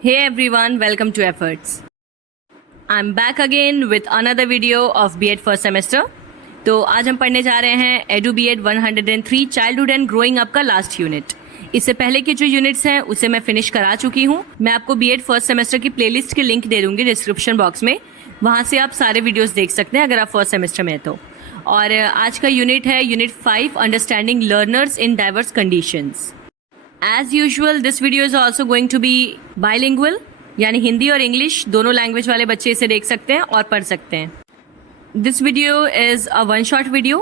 Hey everyone, welcome to Efforts. I'm back again with another video of B.Ed first semester. तो आज हम पढ़ने जा रहे हैं edu B.Ed 103 childhood and growing up का लास्ट यूनिट। इससे पहले के जो यूनिट्स हैं उसे मैं फिनिश करा चुकी हूँ। मैं आपको B.Ed फर्स्ट सेमेस्टर की प्लेलिस्ट के लिंक दे दूंगी डिस्क्रिप्शन बॉक्स में, वहाँ से आप सारे वीडियोस देख सकते हैं अगर आप फर्स्ट सेमेस्टर में हैं तो। और आज का यूनिट है unit 5 understanding learners in diverse conditions. As usual, this video is also going to be bilingual, यानी हिंदी और इंग्लिश दोनों लैंग्वेज वाले बच्चे इसे देख सकते हैं और पढ़ सकते हैं। This video is a one shot video,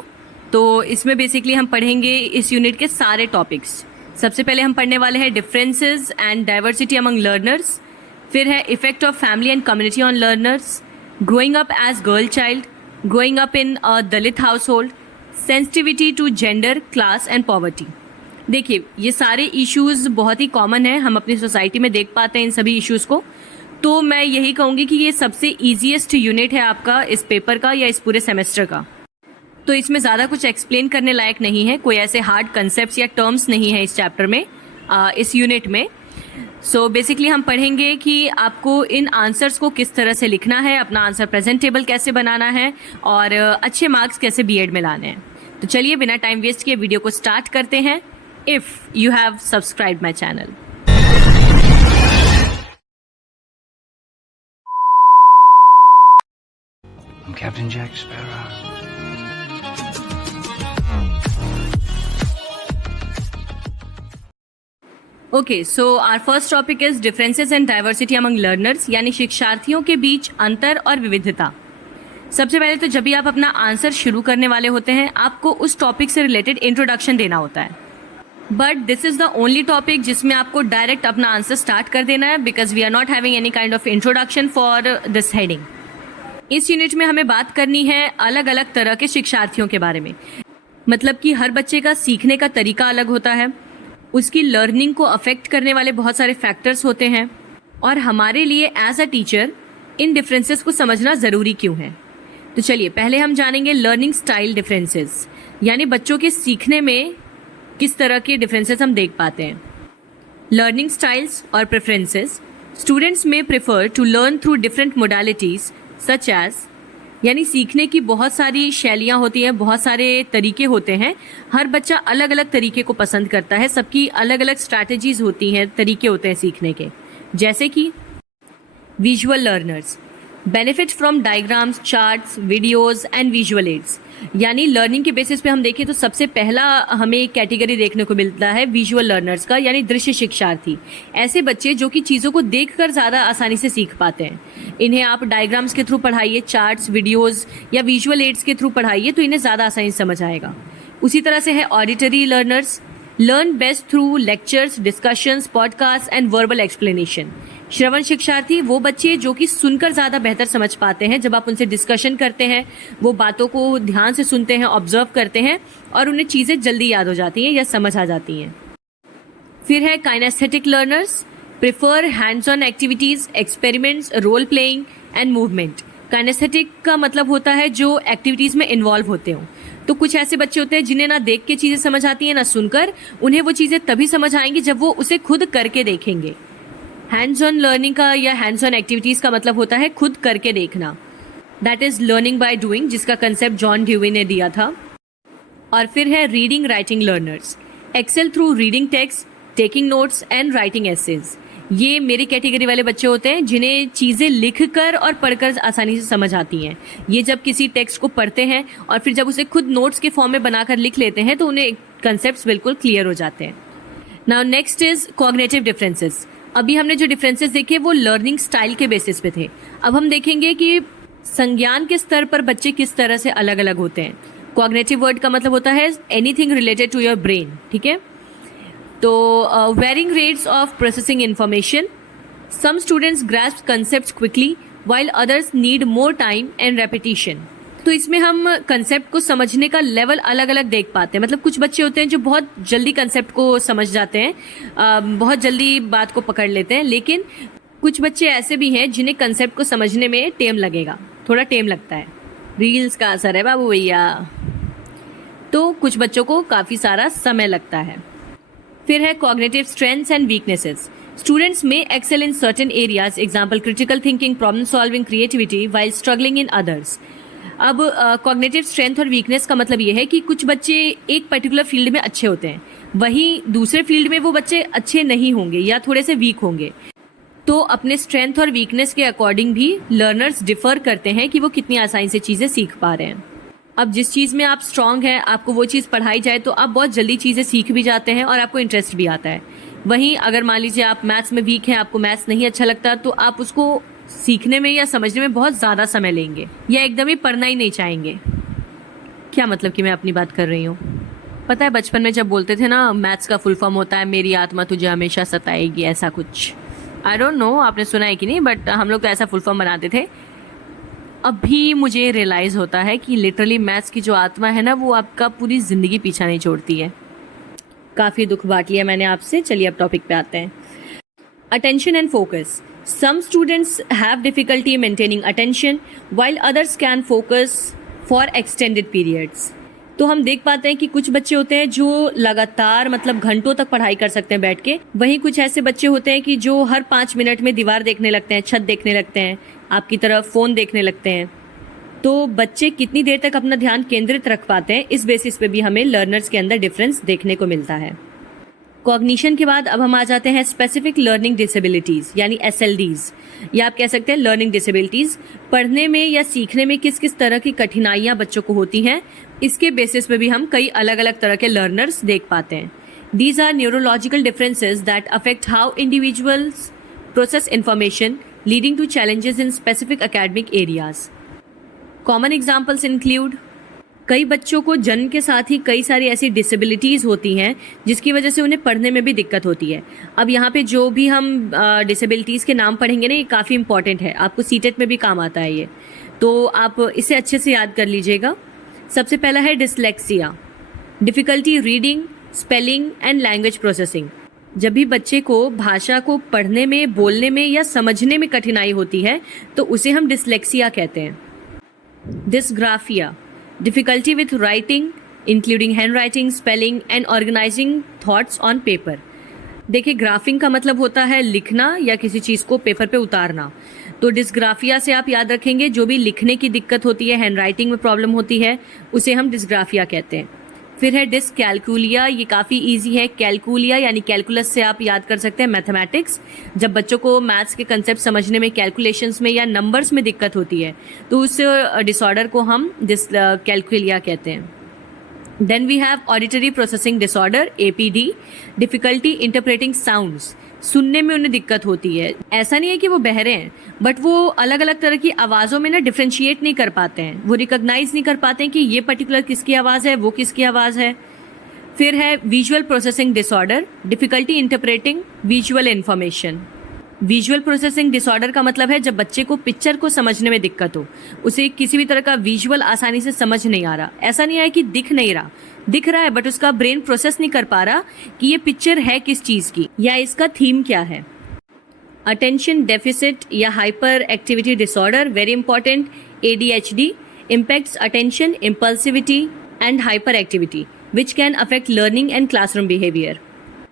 तो इसमें बेसिकली हम पढ़ेंगे इस यूनिट के सारे टॉपिक्स। सबसे पहले हम पढ़ने वाले हैं differences and diversity among learners, फिर है effect of family and community on learners, growing up as girl child, growing up in a Dalit household, sensitivity to gender, class and poverty. देखिए, ये सारे इश्यूज बहुत ही कॉमन है, हम अपनी society में देख पाते हैं इन सभी इश्यूज को। तो मैं यही कहूँगी कि ये सबसे ईजीएस्ट यूनिट है आपका इस पेपर का या इस पूरे सेमेस्टर का। तो इसमें ज़्यादा कुछ एक्सप्लेन करने लायक नहीं है, कोई ऐसे हार्ड कंसेप्ट या टर्म्स नहीं है इस चैप्टर में, इस यूनिट में। सो बेसिकली हम पढ़ेंगे कि आपको इन आंसर्स को किस तरह से लिखना है, अपना आंसर प्रेजेंटेबल कैसे बनाना है और अच्छे मार्क्स कैसे B.Ed में लाने हैं। तो चलिए बिना टाइम वेस्ट किए वीडियो को स्टार्ट करते हैं। If you have subscribed my channel. I'm Captain Jack Sparrow. Okay, so our first topic is differences and diversity among learners, यानी शिक्षार्थियों के बीच अंतर और विविधता। सबसे पहले तो जब भी आप अपना आंसर शुरू करने वाले होते हैं, आपको उस टॉपिक से रिलेटेड इंट्रोडक्शन देना होता है। But this is the only topic जिसमें आपको डायरेक्ट अपना आंसर स्टार्ट कर देना है, because we are not having any kind of introduction for this heading. इस यूनिट में हमें बात करनी है अलग अलग तरह के शिक्षार्थियों के बारे में। मतलब कि हर बच्चे का सीखने का तरीका अलग होता है, उसकी लर्निंग को अफेक्ट करने वाले बहुत सारे फैक्टर्स होते हैं, और हमारे लिए एज अ टीचर इन डिफरेंसेस को समझना ज़रूरी क्यों है। तो चलिए पहले हम जानेंगे लर्निंग स्टाइल डिफरेंसेस, यानी बच्चों के सीखने में किस तरह के डिफरेंसेस हम देख पाते हैं। लर्निंग स्टाइल्स और प्रेफरेंसेस, स्टूडेंट्स में prefer to learn through different modalities such as, यानी सीखने की बहुत सारी शैलियाँ होती हैं, बहुत सारे तरीके होते हैं। हर बच्चा अलग अलग तरीके को पसंद करता है, सबकी अलग अलग स्ट्रैटेजीज होती हैं, तरीके होते हैं सीखने के। जैसे कि visual learners benefit from diagrams, charts, videos and visual aids, यानी लर्निंग के बेसिस पे हम देखें तो सबसे पहला हमें एक कैटेगरी देखने को मिलता है विजुअल लर्नर्स का, यानी दृश्य शिक्षार्थी। ऐसे बच्चे जो कि चीज़ों को देखकर ज़्यादा आसानी से सीख पाते हैं। इन्हें आप डायग्राम्स के थ्रू पढ़ाइए, चार्ट्स, वीडियोज़ या विजुअल एड्स के थ्रू पढ़ाइए तो इन्हें ज़्यादा आसानी से समझ आएगा। उसी तरह से है auditory learners, learn best through lectures, discussions, podcast and verbal explanation. श्रवण शिक्षार्थी वो बच्चे जो कि सुनकर ज़्यादा बेहतर समझ पाते हैं। जब आप उनसे डिस्कशन करते हैं, वो बातों को ध्यान से सुनते हैं, ऑब्जर्व करते हैं और उन्हें चीज़ें जल्दी याद हो जाती हैं या समझ आ जाती हैं। फिर है kinesthetic learners, prefer hands on activities, experiments, role playing and movement. Kinesthetic का मतलब होता है जो एक्टिविटीज़ में इन्वॉल्व होते हों। तो कुछ ऐसे बच्चे होते हैं जिन्हें ना देख के चीज़ें समझ आती हैं ना सुनकर, उन्हें वो चीज़ें तभी समझ आएंगी जब वो उसे खुद करके देखेंगे। हैंड्स ऑन लर्निंग का या हैंड्स ऑन एक्टिविटीज़ का मतलब होता है खुद करके देखना, that is learning by doing, जिसका कंसेप्ट जॉन ड्यूवी ने दिया था। और फिर है reading writing learners, excel through reading text, taking notes and writing essays. ये मेरी कैटेगरी वाले बच्चे होते हैं जिन्हें चीज़ें लिखकर और पढ़कर आसानी से समझ आती हैं। ये जब किसी टेक्स्ट को पढ़ते हैं और फिर जब उसे खुद नोट्स के फॉर्म में बनाकर लिख लेते हैं तो उन्हें कंसेप्ट्स बिल्कुल क्लियर हो जाते हैं। Now next is cognitive differences. अभी हमने जो डिफरेंसेस देखे वो लर्निंग स्टाइल के बेसिस पे थे। अब हम देखेंगे कि संज्ञान के स्तर पर बच्चे किस तरह से अलग अलग होते हैं। कॉग्निटिव वर्ड का मतलब होता है anything related to your brain, ठीक है। तो varying rates of processing information, some students grasp concepts quickly while others need more time and repetition. तो इसमें हम कंसेप्ट को समझने का लेवल अलग अलग देख पाते हैं। मतलब कुछ बच्चे होते हैं जो बहुत जल्दी कंसेप्ट को समझ जाते हैं, बहुत जल्दी बात को पकड़ लेते हैं, लेकिन कुछ बच्चे ऐसे भी हैं जिन्हें कंसेप्ट को समझने में टाइम लगेगा, थोड़ा टाइम लगता है। रील्स का असर है बाबू भैया। तो कुछ बच्चों को काफ़ी सारा समय लगता है। फिर है cognitive strengths and weaknesses, Students may excel in certain areas, example critical thinking, problem solving, creativity, while struggling in others. अब कॉग्निटिव स्ट्रेंथ और वीकनेस का मतलब ये है कि कुछ बच्चे एक पर्टिकुलर फील्ड में अच्छे होते हैं, वहीं दूसरे फील्ड में वो बच्चे अच्छे नहीं होंगे या थोड़े से वीक होंगे। तो अपने स्ट्रेंथ और वीकनेस के अकॉर्डिंग भी लर्नर्स डिफर करते हैं कि वो कितनी आसानी से चीज़ें सीख पा रहे हैं। अब जिस चीज़ में आप स्ट्रांग हैं, आपको वो चीज़ पढ़ाई जाए तो आप बहुत जल्दी चीज़ें सीख भी जाते हैं और आपको इंटरेस्ट भी आता है। वहीं अगर मान लीजिए आप मैथ्स में वीक हैं, आपको मैथ्स नहीं अच्छा लगता, तो आप उसको सीखने में या समझने में बहुत ज़्यादा समय लेंगे या एकदम ही पढ़ना ही नहीं चाहेंगे। क्या मतलब कि मैं अपनी बात कर रही हूँ? पता है बचपन में जब बोलते थे ना, मैथ्स का फुल फॉर्म होता है मेरी आत्मा तुझे हमेशा सताएगी, ऐसा कुछ। आई डोंट नो आपने सुना है कि नहीं, बट हम लोग तो ऐसा फुल फॉर्म बनाते थे। अभी मुझे रियलाइज़ होता है कि लिटरली मैथ्स की जो आत्मा है ना, वो आपका पूरी ज़िंदगी पीछा नहीं छोड़ती है। काफ़ी दुख बांट लिया मैंने आपसे। चलिए अब टॉपिक पे आते हैं। Attention and focus. Some students have difficulty maintaining attention while others can focus for extended periods. तो हम देख पाते हैं कि कुछ बच्चे होते हैं जो लगातार मतलब घंटों तक पढ़ाई कर सकते हैं बैठ के, वहीं कुछ ऐसे बच्चे होते हैं कि जो हर 5 मिनट में दीवार देखने लगते हैं, छत देखने लगते हैं, आपकी तरफ फ़ोन देखने लगते हैं। तो बच्चे कितनी देर तक अपना ध्यान केंद्रित रख पाते हैं, इस बेसिस पे भी हमें लर्नर्स के अंदर डिफरेंस देखने को मिलता है। कॉग्निशन के बाद अब हम आ जाते हैं स्पेसिफिक लर्निंग डिसेबिलिटीज़ यानी SLDs, या आप कह सकते हैं लर्निंग डिसेबिलिटीज़। पढ़ने में या सीखने में किस किस तरह की कठिनाइयाँ बच्चों को होती हैं, इसके बेसिस पे भी हम कई अलग अलग तरह के लर्नर्स देख पाते हैं। These are neurological differences that affect how individuals process information, leading to challenges in specific academic areas. Common examples include, कई बच्चों को जन्म के साथ ही कई सारी ऐसी डिसेबिलिटीज़ होती हैं जिसकी वजह से उन्हें पढ़ने में भी दिक्कत होती है। अब यहाँ पे जो भी हम डिसेबिलिटीज़ के नाम पढ़ेंगे ना, ये काफ़ी इंपॉर्टेंट है, आपको सीटेट में भी काम आता है ये, तो आप इसे अच्छे से याद कर लीजिएगा। सबसे पहला है dyslexia, difficulty reading, spelling and language processing. जब भी बच्चे को भाषा को पढ़ने में, बोलने में या समझने में कठिनाई होती है तो उसे हम डिसलेक्सिया कहते हैं। Dysgraphia, difficulty with writing including handwriting, spelling and organizing thoughts on paper। देखिए ग्राफिंग का मतलब होता है लिखना या किसी चीज़ को पेपर पे उतारना, तो डिस्ग्राफिया से आप याद रखेंगे जो भी लिखने की दिक्कत होती है, हैंड राइटिंग में प्रॉब्लम होती है, उसे हम डिस्ग्राफिया कहते हैं। फिर है डिसकैलकुलिया, ये काफ़ी इजी है। कैलकुलिया यानी कैलकुलस से आप याद कर सकते हैं मैथमेटिक्स। जब बच्चों को मैथ्स के कंसेप्ट समझने में, कैलकुलेशंस में या नंबर्स में दिक्कत होती है तो उस डिसऑर्डर को हम डिसकैलकुलिया कहते हैं। Then we have auditory processing disorder APD, difficulty interpreting sounds. सुनने में उन्हें दिक्कत होती है। ऐसा नहीं है कि वो बहरे हैं, बट वो अलग अलग तरह की आवाज़ों में ना डिफ्रेंशिएट नहीं कर पाते हैं, वो रिकॉग्नाइज नहीं कर पाते हैं कि ये पर्टिकुलर किसकी आवाज़ है, वो किसकी आवाज़ है। फिर है visual processing disorder, difficulty interpreting visual information. Visual processing disorder का मतलब है जब बच्चे को पिक्चर को समझने में दिक्कत हो, उसे किसी भी तरह का विजुअल आसानी से समझ नहीं आ रहा। ऐसा नहीं है कि दिख नहीं रहा, दिख रहा है बट उसका ब्रेन प्रोसेस नहीं कर पा रहा कि ये पिक्चर है किस चीज़ की या इसका थीम क्या है। अटेंशन डेफिसिट या hyper activity disorder, very important, ADHD impacts attention, impulsivity and hyperactivity which can affect learning and classroom behavior।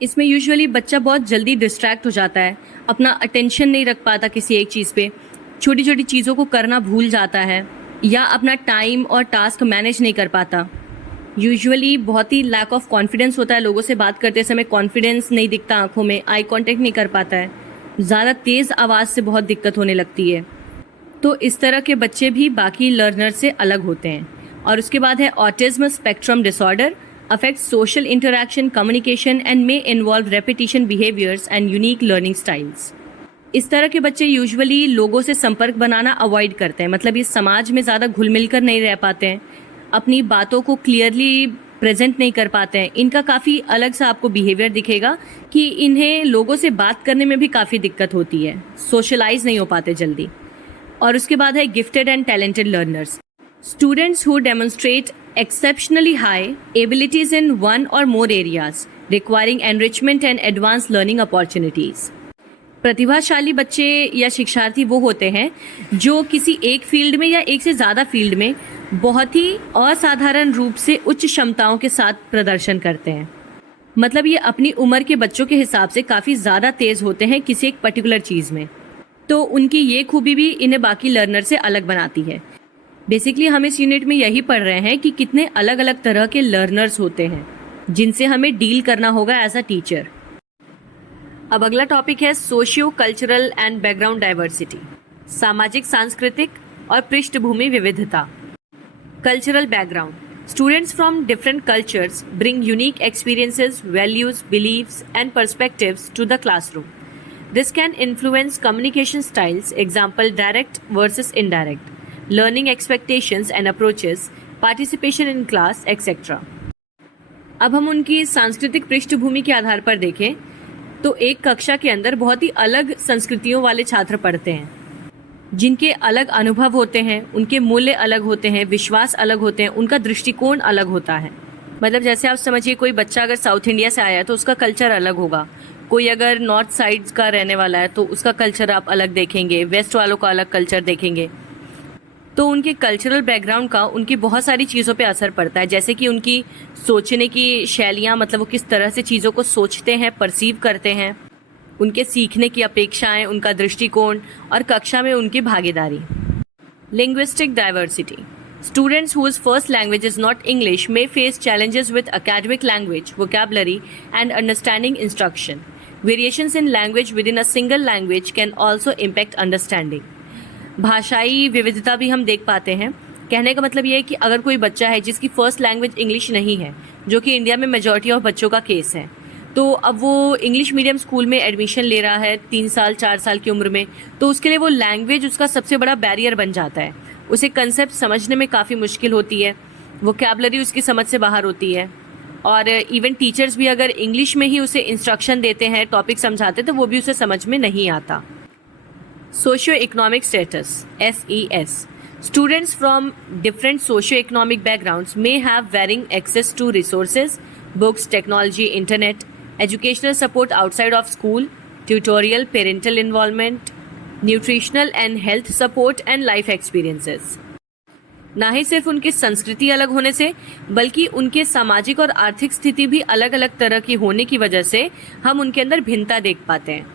इसमें यूजुअली बच्चा बहुत जल्दी डिस्ट्रैक्ट हो जाता है, अपना अटेंशन नहीं रख पाता किसी एक चीज़ पे, छोटी छोटी चीज़ों को करना भूल जाता है या अपना टाइम और टास्क मैनेज नहीं कर पाता। यूजुअली बहुत ही लैक ऑफ कॉन्फिडेंस होता है, लोगों से बात करते समय कॉन्फिडेंस नहीं दिखता आंखों में, आई कांटेक्ट नहीं कर पाता है, ज़्यादा तेज़ आवाज़ से बहुत दिक्कत होने लगती है। तो इस तरह के बच्चे भी बाकी लर्नर से अलग होते हैं। और उसके बाद है autism spectrum disorder, affects social interaction, communication and may involve repetition behaviors and unique learning styles। इस तरह के बच्चे यूजुअली लोगों से संपर्क बनाना अवॉइड करते हैं, मतलब ये समाज में ज़्यादा घुल मिल कर नहीं रह पाते हैं, अपनी बातों को क्लियरली प्रेजेंट नहीं कर पाते हैं। इनका काफ़ी अलग सा आपको बिहेवियर दिखेगा कि इन्हें लोगों से बात करने में भी काफ़ी दिक्कत होती है, सोशलाइज नहीं हो पाते जल्दी। और उसके बाद है gifted and talented learners, students who demonstrate exceptionally high abilities in one or more areas requiring enrichment and advanced learning opportunities। प्रतिभाशाली बच्चे या शिक्षार्थी वो होते हैं जो किसी एक फील्ड में या एक से ज़्यादा फील्ड में बहुत ही असाधारण रूप से उच्च क्षमताओं के साथ प्रदर्शन करते हैं। मतलब ये अपनी उम्र के बच्चों के हिसाब से काफ़ी ज़्यादा तेज़ होते हैं किसी एक पर्टिकुलर चीज़ में। तो उनकी ये खूबी भी इन्हें बाकी लर्नर से अलग बनाती है। बेसिकली हम इस यूनिट में यही पढ़ रहे हैं कि कितने अलग अलग तरह के लर्नर्स होते हैं जिनसे हमें डील करना होगा एज अ टीचर। अब अगला टॉपिक है socio cultural and background diversity, सामाजिक सांस्कृतिक और पृष्ठभूमि विविधता। Cultural background, students from different cultures bring unique experiences, values, beliefs and perspectives to the classroom. This can influence communication styles, example direct versus indirect, learning expectations and approaches, participation in class, etc. अब हम उनकी सांस्कृतिक पृष्ठभूमि के आधार पर देखें तो एक कक्षा के अंदर बहुत ही अलग संस्कृतियों वाले छात्र पढ़ते हैं, जिनके अलग अनुभव होते हैं, उनके मूल्य अलग होते हैं, विश्वास अलग होते हैं, उनका दृष्टिकोण अलग होता है। मतलब जैसे आप समझिए कोई बच्चा अगर साउथ इंडिया से आया है तो उसका कल्चर अलग होगा, कोई अगर नॉर्थ साइड का रहने वाला है तो उसका कल्चर आप अलग देखेंगे, वेस्ट वालों का अलग कल्चर देखेंगे। तो उनके कल्चरल बैकग्राउंड का उनकी बहुत सारी चीज़ों पे असर पड़ता है, जैसे कि उनकी सोचने की शैलियाँ, मतलब वो किस तरह से चीज़ों को सोचते हैं, परसीव करते हैं, उनके सीखने की अपेक्षाएं, उनका दृष्टिकोण और कक्षा में उनकी भागीदारी। Linguistic diversity, students whose first language is not English may face challenges with academic language, vocabulary, and understanding instruction. Variations in language within a single language can also impact understanding. भाषाई विविधता भी हम देख पाते हैं। कहने का मतलब ये है कि अगर कोई बच्चा है जिसकी फर्स्ट लैंग्वेज इंग्लिश नहीं है, जो कि इंडिया में मेजॉरिटी ऑफ बच्चों का केस है, तो अब वो इंग्लिश मीडियम स्कूल में एडमिशन ले रहा है 3 साल 4 साल की उम्र में, तो उसके लिए वो लैंग्वेज उसका सबसे बड़ा बैरियर बन जाता है। उसे कंसेप्ट समझने में काफ़ी मुश्किल होती है, वोकैबुलरी उसकी समझ से बाहर होती है, और इवन टीचर्स भी अगर इंग्लिश में ही उसे इंस्ट्रक्शन देते हैं, टॉपिक समझाते, तो वो भी उसे समझ में नहीं आता। Socio economic status, SES, students from different socio economic backgrounds may have varying access to resources, books, technology, internet, educational support outside of school, tutorial, parental involvement, nutritional and health support and life experiences. ना ही सिर्फ उनकी संस्कृति अलग होने से, बल्कि उनके सामाजिक और आर्थिक स्थिति भी अलग अलग तरह की होने की वजह से हम उनके अंदर भिन्नता देख पाते हैं।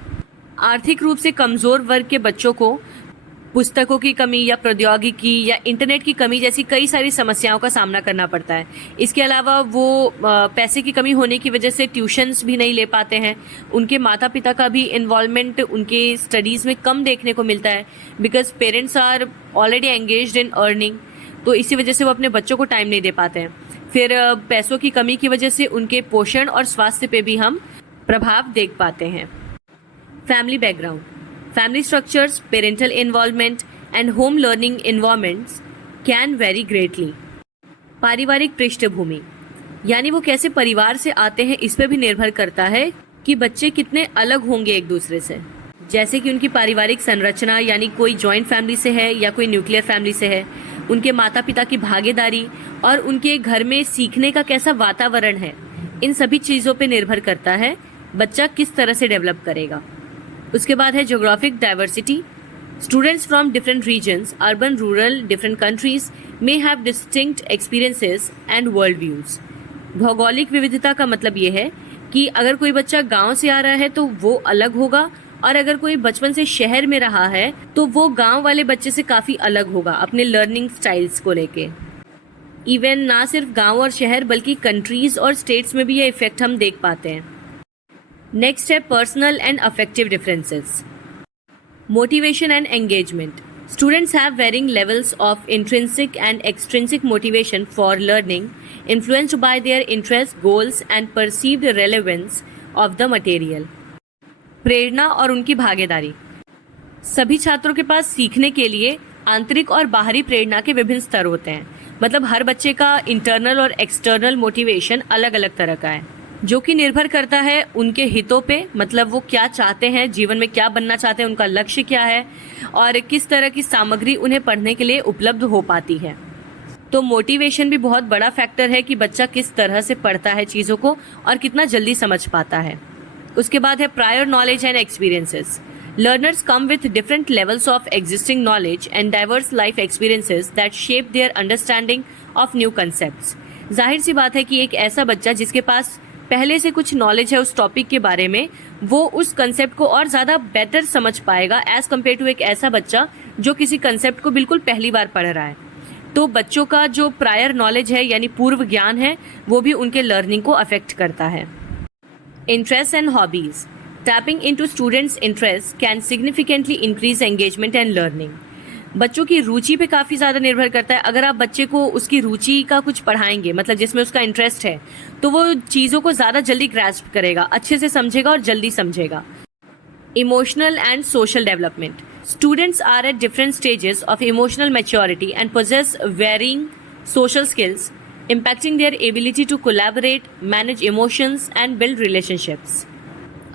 आर्थिक रूप से कमजोर वर्ग के बच्चों को पुस्तकों की कमी या प्रौद्योगिकी या इंटरनेट की कमी जैसी कई सारी समस्याओं का सामना करना पड़ता है। इसके अलावा वो पैसे की कमी होने की वजह से ट्यूशन्स भी नहीं ले पाते हैं। उनके माता पिता का भी इन्वॉल्वमेंट उनके स्टडीज़ में कम देखने को मिलता है, because parents are already engaged in earning, तो इसी वजह से वो अपने बच्चों को टाइम नहीं दे पाते हैं। फिर पैसों की कमी की वजह से उनके पोषण और स्वास्थ्य पे भी हम प्रभाव देख पाते हैं। Family background, family structures, parental involvement, and home learning environments can vary greatly. पारिवारिक पृष्ठभूमि, यानी वो कैसे परिवार से आते हैं, इस पर भी निर्भर करता है कि बच्चे कितने अलग होंगे एक दूसरे से। जैसे कि उनकी पारिवारिक संरचना, यानी कोई जॉइंट फैमिली से है या कोई न्यूक्लियर फैमिली से है, उनके माता पिता की भागीदारी और उनके घर में सीखने का कैसा वातावरण है, इन सभी चीज़ों पर निर्भर करता है बच्चा किस तरह से डेवलप करेगा। उसके बाद है geographic diversity, students from different regions, urban, rural, different countries may have distinct experiences and world views. भौगोलिक विविधता का मतलब ये है कि अगर कोई बच्चा गांव से आ रहा है तो वो अलग होगा, और अगर कोई बचपन से शहर में रहा है तो वो गांव वाले बच्चे से काफ़ी अलग होगा अपने लर्निंग स्टाइल्स को लेके। इवन ना सिर्फ गांव और शहर बल्कि कंट्रीज और स्टेट्स में भी ये इफेक्ट हम देख पाते हैं। नेक्स्ट है personal and affective differences. Motivation and engagement, students have varying levels of intrinsic and extrinsic motivation for learning, influenced by their interest, goals and perceived relevance of the material. प्रेरणा और उनकी भागीदारी, सभी छात्रों के पास सीखने के लिए आंतरिक और बाहरी प्रेरणा के विभिन्न स्तर होते हैं। मतलब हर बच्चे का इंटरनल और एक्सटर्नल मोटिवेशन अलग अलग तरह का है, जो कि निर्भर करता है उनके हितों पे, मतलब वो क्या चाहते हैं, जीवन में क्या बनना चाहते हैं, उनका लक्ष्य क्या है और किस तरह की सामग्री उन्हें पढ़ने के लिए उपलब्ध हो पाती है। तो मोटिवेशन भी बहुत बड़ा फैक्टर है कि बच्चा किस तरह से पढ़ता है चीज़ों को और कितना जल्दी समझ पाता है। उसके बाद है prior knowledge and experiences. Learners come with different levels of existing knowledge and diverse life experiences that shape their understanding of new concepts. जाहिर सी बात है कि एक ऐसा बच्चा जिसके पास पहले से कुछ नॉलेज है उस टॉपिक के बारे में, वो उस कंसेप्ट को और ज़्यादा बेटर समझ पाएगा एज कम्पेयर टू एक ऐसा बच्चा जो किसी कंसेप्ट को बिल्कुल पहली बार पढ़ रहा है। तो बच्चों का जो प्रायर नॉलेज है यानी पूर्व ज्ञान है, वो भी उनके लर्निंग को अफेक्ट करता है। Interest and hobbies. Tapping into students interest can significantly increase engagement and learning. बच्चों की रुचि पे काफ़ी ज़्यादा निर्भर करता है। अगर आप बच्चे को उसकी रुचि का कुछ पढ़ाएंगे, मतलब जिसमें उसका इंटरेस्ट है, तो वो चीज़ों को ज़्यादा जल्दी ग्रैस्प करेगा, अच्छे से समझेगा और जल्दी समझेगा। Emotional and social development. Students are at different stages of emotional maturity and possess varying social skills, impacting their ability to collaborate, manage emotions, and build relationships.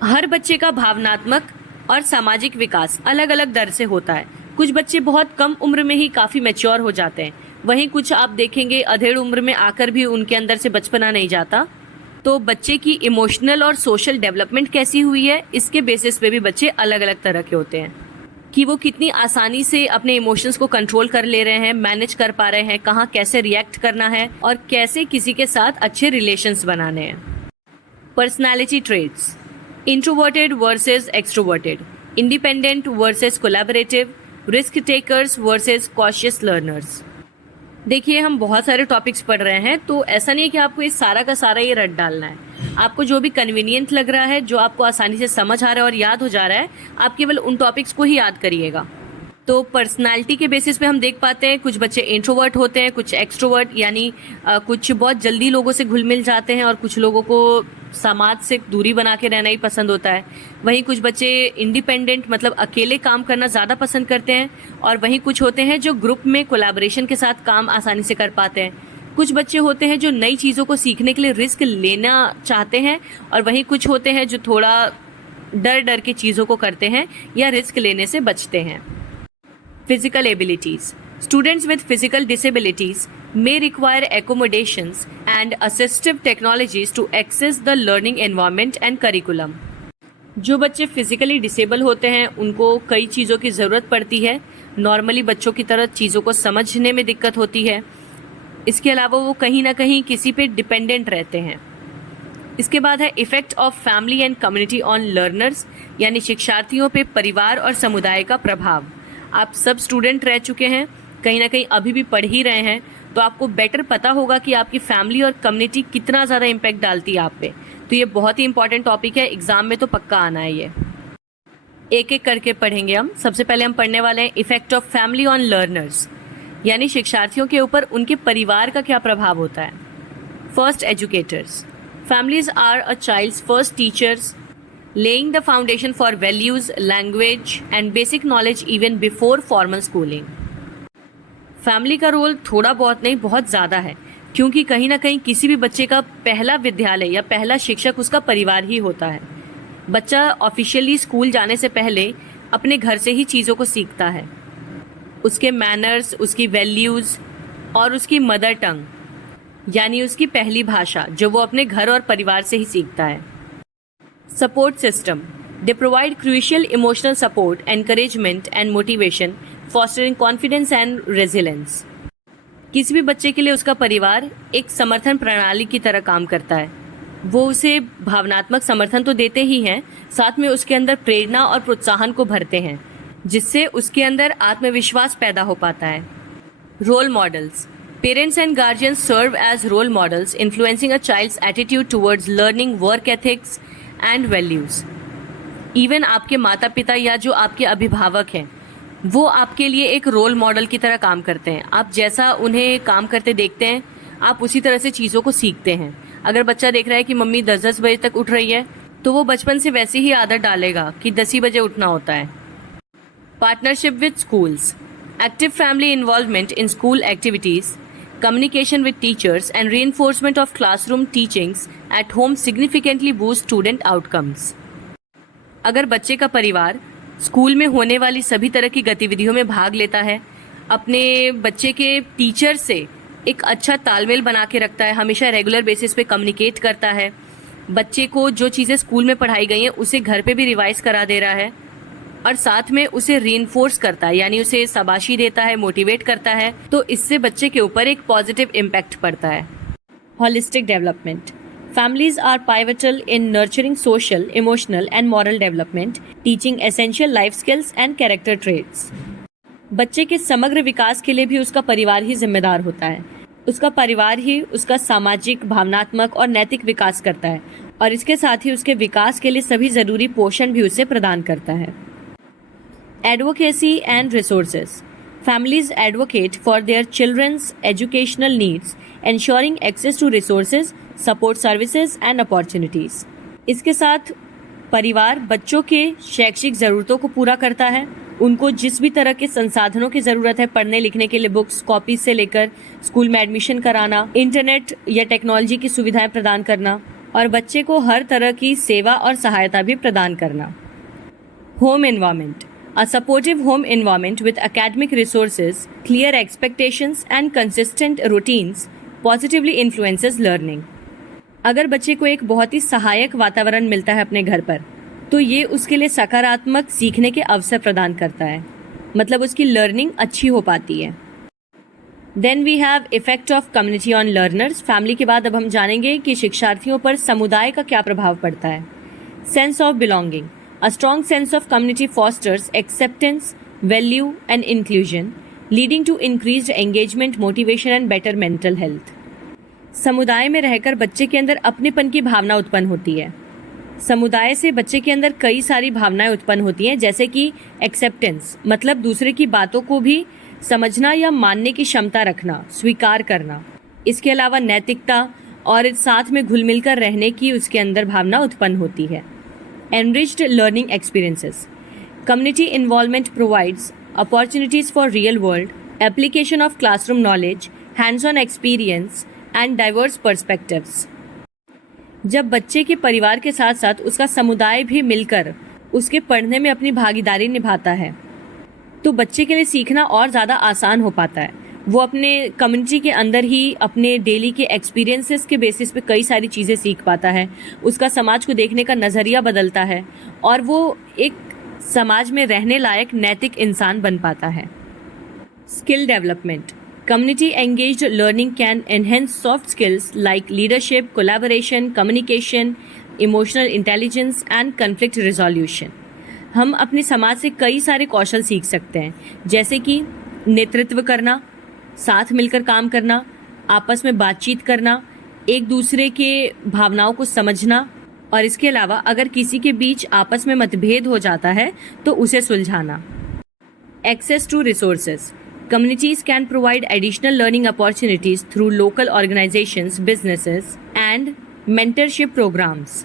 हर बच्चे का भावनात्मक और सामाजिक विकास अलग अलग दर से होता है। कुछ बच्चे बहुत कम उम्र में ही काफ़ी मैच्योर हो जाते हैं, वहीं कुछ आप देखेंगे अधेड़ उम्र में आकर भी उनके अंदर से बचपना नहीं जाता। तो बच्चे की इमोशनल और सोशल डेवलपमेंट कैसी हुई है, इसके बेसिस पे भी बच्चे अलग अलग तरह के होते हैं कि वो कितनी आसानी से अपने इमोशंस को कंट्रोल कर ले रहे हैं, मैनेज कर पा रहे हैं, कहाँ कैसे रिएक्ट करना है और कैसे किसी के साथ अच्छे रिलेशंस बनाने हैं। Personality traits. Introverted versus extroverted, independent versus collaborative, risk takers versus cautious learners. देखिए, हम बहुत सारे टॉपिक्स पढ़ रहे हैं, तो ऐसा नहीं है कि आपको ये सारा का सारा ये रट डालना है। आपको जो भी कन्वीनियंट लग रहा है, जो आपको आसानी से समझ आ रहा है और याद हो जा रहा है, आप केवल उन टॉपिक्स को ही याद करिएगा। तो पर्सनालिटी के बेसिस पे हम देख पाते हैं कुछ बच्चे इंट्रोवर्ट होते हैं, कुछ एक्सट्रोवर्ट, यानी कुछ बहुत जल्दी लोगों से घुल मिल जाते हैं और कुछ लोगों को समाज से दूरी बना के रहना ही पसंद होता है। वहीं कुछ बच्चे इंडिपेंडेंट, मतलब अकेले काम करना ज़्यादा पसंद करते हैं, और वहीं कुछ होते हैं जो ग्रुप में कोलैबोरेशन के साथ काम आसानी से कर पाते हैं। कुछ बच्चे होते हैं जो नई चीज़ों को सीखने के लिए रिस्क लेना चाहते हैं, और वहीं कुछ होते हैं जो थोड़ा डर के चीज़ों को करते हैं या रिस्क लेने से बचते हैं। Physical abilities. Students with physical disabilities may require accommodations and assistive technologies to access the learning environment and curriculum. जो बच्चे फिजिकली डिसेबल होते हैं उनको कई चीज़ों की ज़रूरत पड़ती है। नॉर्मली बच्चों की तरह चीज़ों को समझने में दिक्कत होती है। इसके अलावा वो कहीं ना कहीं किसी पे डिपेंडेंट रहते हैं। इसके बाद है effect of family and community on learners, यानी शिक्षार्थियों पे परिवार और समुदाय का प्रभाव। आप सब स्टूडेंट रह चुके हैं, कहीं ना कहीं अभी भी पढ़ ही रहे हैं, तो आपको बेटर पता होगा कि आपकी फैमिली और कम्युनिटी कितना ज़्यादा इम्पैक्ट डालती है आप पे। तो ये बहुत ही इंपॉर्टेंट टॉपिक है, एग्जाम में तो पक्का आना है ये। एक एक करके पढ़ेंगे हम। सबसे पहले हम पढ़ने वाले हैं effect of family on learners, यानी शिक्षार्थियों के ऊपर उनके परिवार का क्या प्रभाव होता है। First, educators. Families are a child's first teachers, laying the foundation for values, language and basic knowledge even before formal schooling. Family का रोल थोड़ा बहुत नहीं, बहुत ज़्यादा है, क्योंकि कहीं ना कहीं किसी भी बच्चे का पहला विद्यालय या पहला शिक्षक उसका परिवार ही होता है। बच्चा ऑफिशियली स्कूल जाने से पहले अपने घर से ही चीज़ों को सीखता है। उसके मैनर्स, उसकी वैल्यूज़ और उसकी मदर टंग, यानी उसकी पहली भाषा, जो वो अपने घर और परिवार से ही सीखता है। Support system. They provide crucial emotional support, encouragement and motivation, fostering confidence and resilience. किसी भी बच्चे के लिए उसका परिवार एक समर्थन प्रणाली की तरह काम करता है। वो उसे भावनात्मक समर्थन तो देते ही हैं, साथ में उसके अंदर प्रेरणा और प्रोत्साहन को भरते हैं, जिससे उसके अंदर आत्मविश्वास पैदा हो पाता है। Role models. Parents and guardians serve as role models, influencing a child's attitude towards learning, work ethics and values. Even आपके माता पिता या जो आपके अभिभावक हैं, वो आपके लिए एक रोल मॉडल की तरह काम करते हैं। आप जैसा उन्हें काम करते देखते हैं, आप उसी तरह से चीज़ों को सीखते हैं। अगर बच्चा देख रहा है कि मम्मी 10-10 बजे तक उठ रही है, तो वो बचपन से वैसी ही आदत डालेगा कि 10 ही बजे उठना होता है। Partnership with schools. Active family involvement in school activities, communication with teachers and reinforcement of classroom teachings at home significantly boost student outcomes. अगर बच्चे का परिवार स्कूल में होने वाली सभी तरह की गतिविधियों में भाग लेता है, अपने बच्चे के टीचर से एक अच्छा तालमेल बना के रखता है, हमेशा रेगुलर बेसिस पे कम्युनिकेट करता है, बच्चे को जो चीज़ें स्कूल में पढ़ाई गई हैं उसे घर पे भी रिवाइज करा दे रहा है, और साथ में उसे रीइंफोर्स करता है, यानी उसे शाबाशी देता है, मोटिवेट करता है, तो इससे बच्चे के ऊपर एक पॉजिटिव इम्पैक्ट पड़ता है। Holistic development. Families are pivotal in nurturing social, emotional, and moral development, teaching essential life skills and character traits. बच्चे के समग्र विकास के लिए भी उसका परिवार ही जिम्मेदार होता है। उसका परिवार ही उसका सामाजिक, भावनात्मक और नैतिक विकास करता है और इसके साथ ही उसके विकास के लिए सभी जरूरी पोषण भी उसे प्रदान करता है। Advocacy and resources. Families advocate for their children's educational needs, ensuring access to resources, support services and opportunities. इसके साथ परिवार बच्चों के शैक्षिक ज़रूरतों को पूरा करता है। उनको जिस भी तरह के संसाधनों की ज़रूरत है पढ़ने लिखने के लिए, बुक्स, कॉपीज से लेकर स्कूल में एडमिशन कराना, इंटरनेट या टेक्नोलॉजी की सुविधाएं प्रदान करना और बच्चे को हर तरह की सेवा और सहायता भी प्रदान करना। Home environment. A supportive home environment with academic resources, clear expectations and consistent routines positively influences learning. अगर बच्चे को एक बहुत ही सहायक वातावरण मिलता है अपने घर पर, तो ये उसके लिए सकारात्मक सीखने के अवसर प्रदान करता है, मतलब उसकी लर्निंग अच्छी हो पाती है। Then we have effect of community on learners. Family के बाद अब हम जानेंगे कि शिक्षार्थियों पर समुदाय का क्या प्रभाव पड़ता है। Sense of belonging. A strong sense of community fosters acceptance, value and inclusion, leading to increased engagement, motivation and better mental health. समुदाय में रहकर बच्चे के अंदर अपनेपन की भावना उत्पन्न होती है। समुदाय से बच्चे के अंदर कई सारी भावनाएं उत्पन्न होती हैं, जैसे कि एक्सेप्टेंस, मतलब दूसरे की बातों को भी समझना या मानने की क्षमता रखना, स्वीकार करना। इसके अलावा नैतिकता और साथ में घुल मिलकर रहने की उसके अंदर भावना उत्पन्न होती है। Enriched learning experiences. Community involvement provides opportunities for real-world application of classroom knowledge, hands-on experience, and diverse perspectives. जब बच्चे के परिवार के साथ साथ उसका समुदाय भी मिलकर उसके पढ़ने में अपनी भागीदारी निभाता है, तो बच्चे के लिए सीखना और ज़्यादा आसान हो पाता है। वो अपने कम्युनिटी के अंदर ही अपने डेली के एक्सपीरियंसेस के बेसिस पे कई सारी चीज़ें सीख पाता है, उसका समाज को देखने का नज़रिया बदलता है और वो एक समाज में रहने लायक नैतिक इंसान बन पाता है। Skill development. Community engaged learning can enhance soft skills like leadership, collaboration, communication, emotional intelligence and conflict resolution. हम अपने समाज से कई सारे कौशल सीख सकते हैं, जैसे कि नेतृत्व करना, साथ मिलकर काम करना, आपस में बातचीत करना, एक दूसरे के भावनाओं को समझना और इसके अलावा अगर किसी के बीच आपस में मतभेद हो जाता है तो उसे सुलझाना। Access to resources. Communities can provide additional learning opportunities through local organizations, businesses and mentorship programs.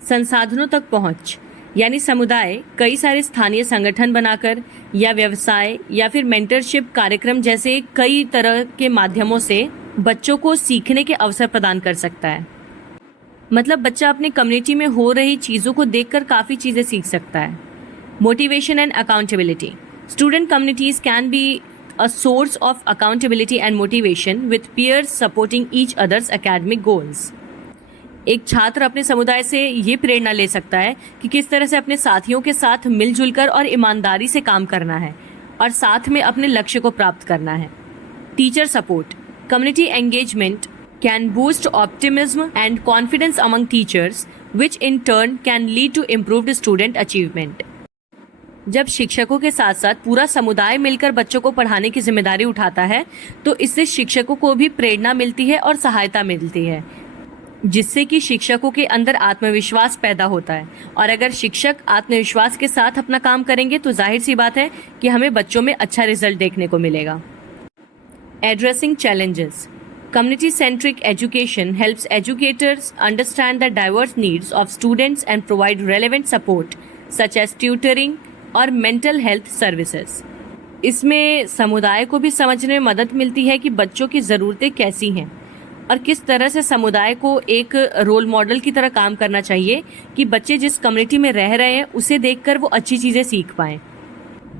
संसाधनों तक पहुंच, यानी समुदाय कई सारे स्थानीय संगठन बनाकर या व्यवसाय या फिर मेंटरशिप कार्यक्रम जैसे कई तरह के माध्यमों से बच्चों को सीखने के अवसर प्रदान कर सकता है। मतलब बच्चा अपने कम्युनिटी में हो रही चीज़ों को देखकर काफ़ी चीज़ें सीख सकता है। Motivation and accountability. Student communities can be a source of accountability and motivation with peers supporting each other's academic goals. एक छात्र अपने समुदाय से ये प्रेरणा ले सकता है कि किस तरह से अपने साथियों के साथ मिलजुल कर और ईमानदारी से काम करना है और साथ में अपने लक्ष्य को प्राप्त करना है। Teacher support. Community engagement can boost optimism and confidence among teachers, which in turn can lead to improved student achievement. जब शिक्षकों के साथ साथ पूरा समुदाय मिलकर बच्चों को पढ़ाने की जिम्मेदारी उठाता है तो इससे शिक्षकों को भी प्रेरणा मिलती है और सहायता मिलती है, जिससे कि शिक्षकों के अंदर आत्मविश्वास पैदा होता है। और अगर शिक्षक आत्मविश्वास के साथ अपना काम करेंगे तो जाहिर सी बात है कि हमें बच्चों में अच्छा रिजल्ट देखने को मिलेगा। Addressing challenges. Community centric education helps educators understand the diverse needs of students and provide relevant support such as tutoring और मेंटल हेल्थ सर्विसेज. इसमें समुदाय को भी समझने में मदद मिलती है कि बच्चों की ज़रूरतें कैसी हैं और किस तरह से समुदाय को एक रोल मॉडल की तरह काम करना चाहिए कि बच्चे जिस कम्युनिटी में रह रहे हैं उसे देखकर वो अच्छी चीज़ें सीख पाएँ।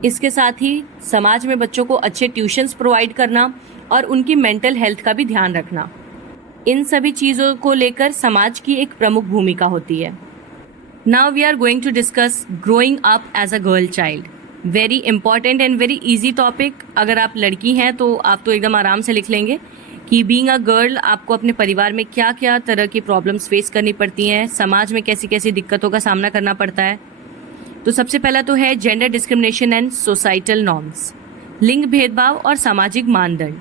इसके साथ ही समाज में बच्चों को अच्छे ट्यूशन्स प्रोवाइड करना और उनकी मेंटल हेल्थ का भी ध्यान रखना, इन सभी चीज़ों को लेकर समाज की एक प्रमुख भूमिका होती है। Now we are going to discuss growing up as a girl child. Very important and very easy topic. अगर आप लड़की हैं तो आप तो एकदम आराम से लिख लेंगे कि बीइंग अ गर्ल आपको अपने परिवार में क्या क्या तरह की प्रॉब्लम्स फेस करनी पड़ती हैं, समाज में कैसी कैसी दिक्कतों का सामना करना पड़ता है। तो सबसे पहला तो है gender discrimination and societal norms, लिंग भेदभाव और सामाजिक मानदंड।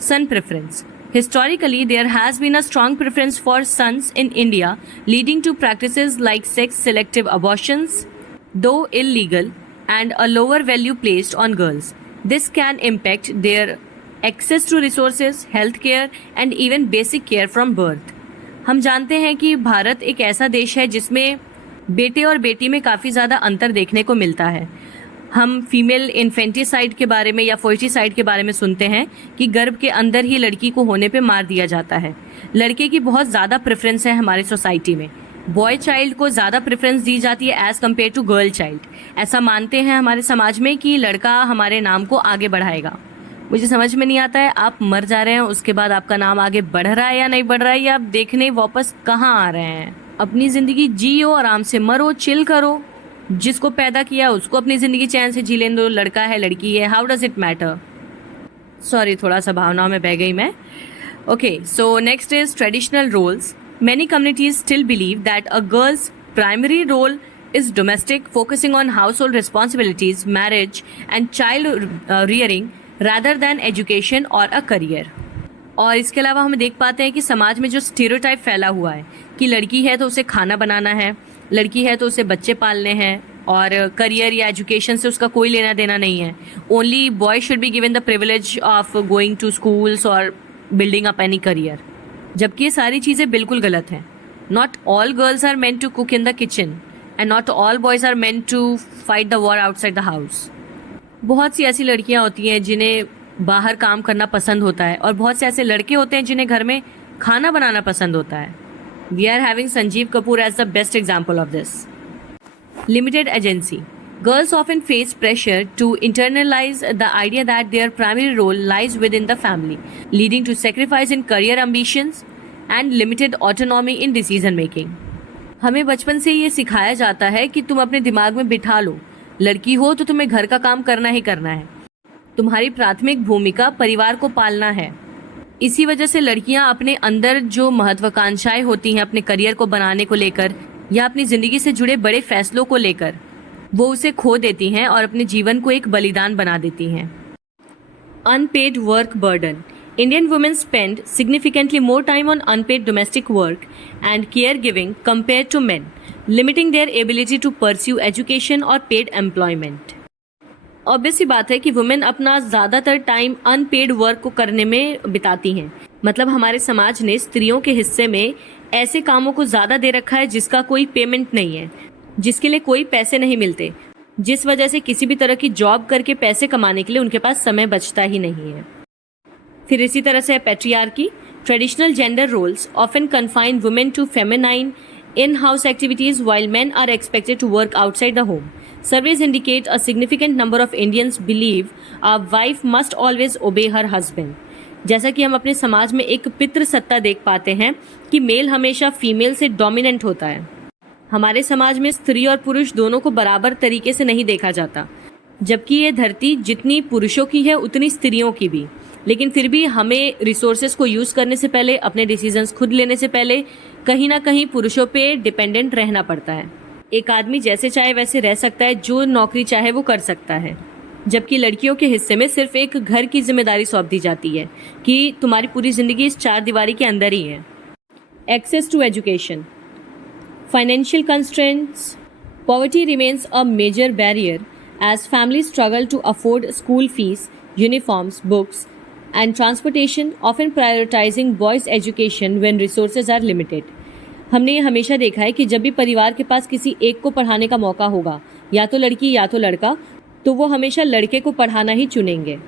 सन preference, historically there has been a strong preference for sons in India, leading to practices like sex selective abortions, though illegal, and a lower value placed on girls. This can impact their access to resources, health care, and even basic care from birth. हम जानते हैं कि भारत एक ऐसा देश है जिसमें बेटे और बेटी में काफ़ी ज़्यादा अंतर देखने को मिलता है। हम फीमेल इन्फेंटिसाइड के बारे में या फोर्टिसाइड के बारे में सुनते हैं कि गर्भ के अंदर ही लड़की को होने पे मार दिया जाता है। लड़के की बहुत ज़्यादा प्रेफरेंस है हमारी सोसाइटी में। बॉय चाइल्ड को ज़्यादा प्रेफरेंस दी जाती है as compare to girl child. ऐसा मानते हैं हमारे समाज में कि लड़का हमारे नाम को आगे बढ़ाएगा। मुझे समझ में नहीं आता है, आप मर जा रहे हैं उसके बाद आपका नाम आगे बढ़ रहा है या नहीं बढ़ रहा है, या आप देखने वापस कहाँ आ रहे हैं। अपनी ज़िंदगी जियो, आराम से मरो, चिल करो। जिसको पैदा किया उसको अपनी ज़िंदगी चैन से जी लेने दो, लड़का है लड़की है, how does it matter. Sorry, थोड़ा सा भावनाओं में बह गई मैं। Okay, so next is traditional roles. Many communities still believe that a girl's primary role is domestic, focusing on household responsibilities, marriage, and child rearing rather than education or a career. और इसके अलावा हम देख पाते हैं कि समाज में जो स्टीरियोटाइप फैला हुआ है कि लड़की है तो उसे खाना बनाना है, लड़की है तो उसे बच्चे पालने हैं, और करियर या एजुकेशन से उसका कोई लेना देना नहीं है। Only boy should be given the privilege of going to schools और बिल्डिंग अप एनी करियर, जबकि ये सारी चीज़ें बिल्कुल गलत हैं। Not all girls are meant to cook in the kitchen and not all boys are meant to fight the war outside the house. बहुत सी ऐसी लड़कियां होती हैं जिन्हें बाहर काम करना पसंद होता है, और बहुत से ऐसे लड़के होते हैं जिन्हें घर में खाना बनाना पसंद होता है। We are having Sanjeev Kapoor as the best example of this. Limited agency, girls often face pressure to internalize the idea that their primary role lies within the family, leading to sacrifice in career ambitions and limited autonomy in decision making. हमें बचपन से ये सिखाया जाता है कि तुम अपने दिमाग में बिठा लो, लड़की हो तो तुम्हें घर का काम करना ही करना है, तुम्हारी प्राथमिक भूमिका परिवार को पालना है। इसी वजह से लड़कियां अपने अंदर जो महत्वाकांक्षाएं होती हैं अपने करियर को बनाने को लेकर या अपनी जिंदगी से जुड़े बड़े फैसलों को लेकर, वो उसे खो देती हैं और अपने जीवन को एक बलिदान बना देती हैं। Unpaid work burden, Indian women spend significantly more time on unpaid domestic work and care giving compare to men, limiting their ability to pursue education और पेड एम्प्लॉयमेंट। ऑब्वियस सी बात है कि वुमेन अपना ज़्यादातर टाइम अनपेड वर्क को करने में बिताती हैं। मतलब हमारे समाज ने स्त्रियों के हिस्से में ऐसे कामों को ज़्यादा दे रखा है जिसका कोई पेमेंट नहीं है, जिसके लिए कोई पैसे नहीं मिलते, जिस वजह से किसी भी तरह की जॉब करके पैसे कमाने के लिए उनके पास समय बचता ही नहीं है। फिर इसी तरह से patriarchy, traditional gender roles often confine women to feminine in house activities while men are expected to work outside the home. Surveys indicate a significant number of Indians believe a wife must always obey her husband. जैसा कि हम अपने समाज में एक पितृ सत्ता देख पाते हैं कि मेल हमेशा फीमेल से डोमिनेंट होता है। हमारे समाज में स्त्री और पुरुष दोनों को बराबर तरीके से नहीं देखा जाता, जबकि ये धरती जितनी पुरुषों की है उतनी स्त्रियों की भी। लेकिन फिर भी हमें रिसोर्सेज को यूज़ करने से पहले, अपने डिसीजंस खुद लेने से पहले कहीं ना कहीं पुरुषों पे डिपेंडेंट रहना पड़ता है। एक आदमी जैसे चाहे वैसे रह सकता है, जो नौकरी चाहे वो कर सकता है, जबकि लड़कियों के हिस्से में सिर्फ एक घर की जिम्मेदारी सौंप दी जाती है कि तुम्हारी पूरी ज़िंदगी इस 4 दीवारी के अंदर ही है। Access to education, financial constraints, poverty remains a major barrier as families struggle to afford school fees, uniforms, books, and transportation, often prioritizing boys' education when resources are limited. हमने ये हमेशा देखा है कि जब भी परिवार के पास किसी एक को पढ़ाने का मौका होगा, या तो लड़की या तो लड़का, तो वो हमेशा लड़के को पढ़ाना ही चुनेंगे।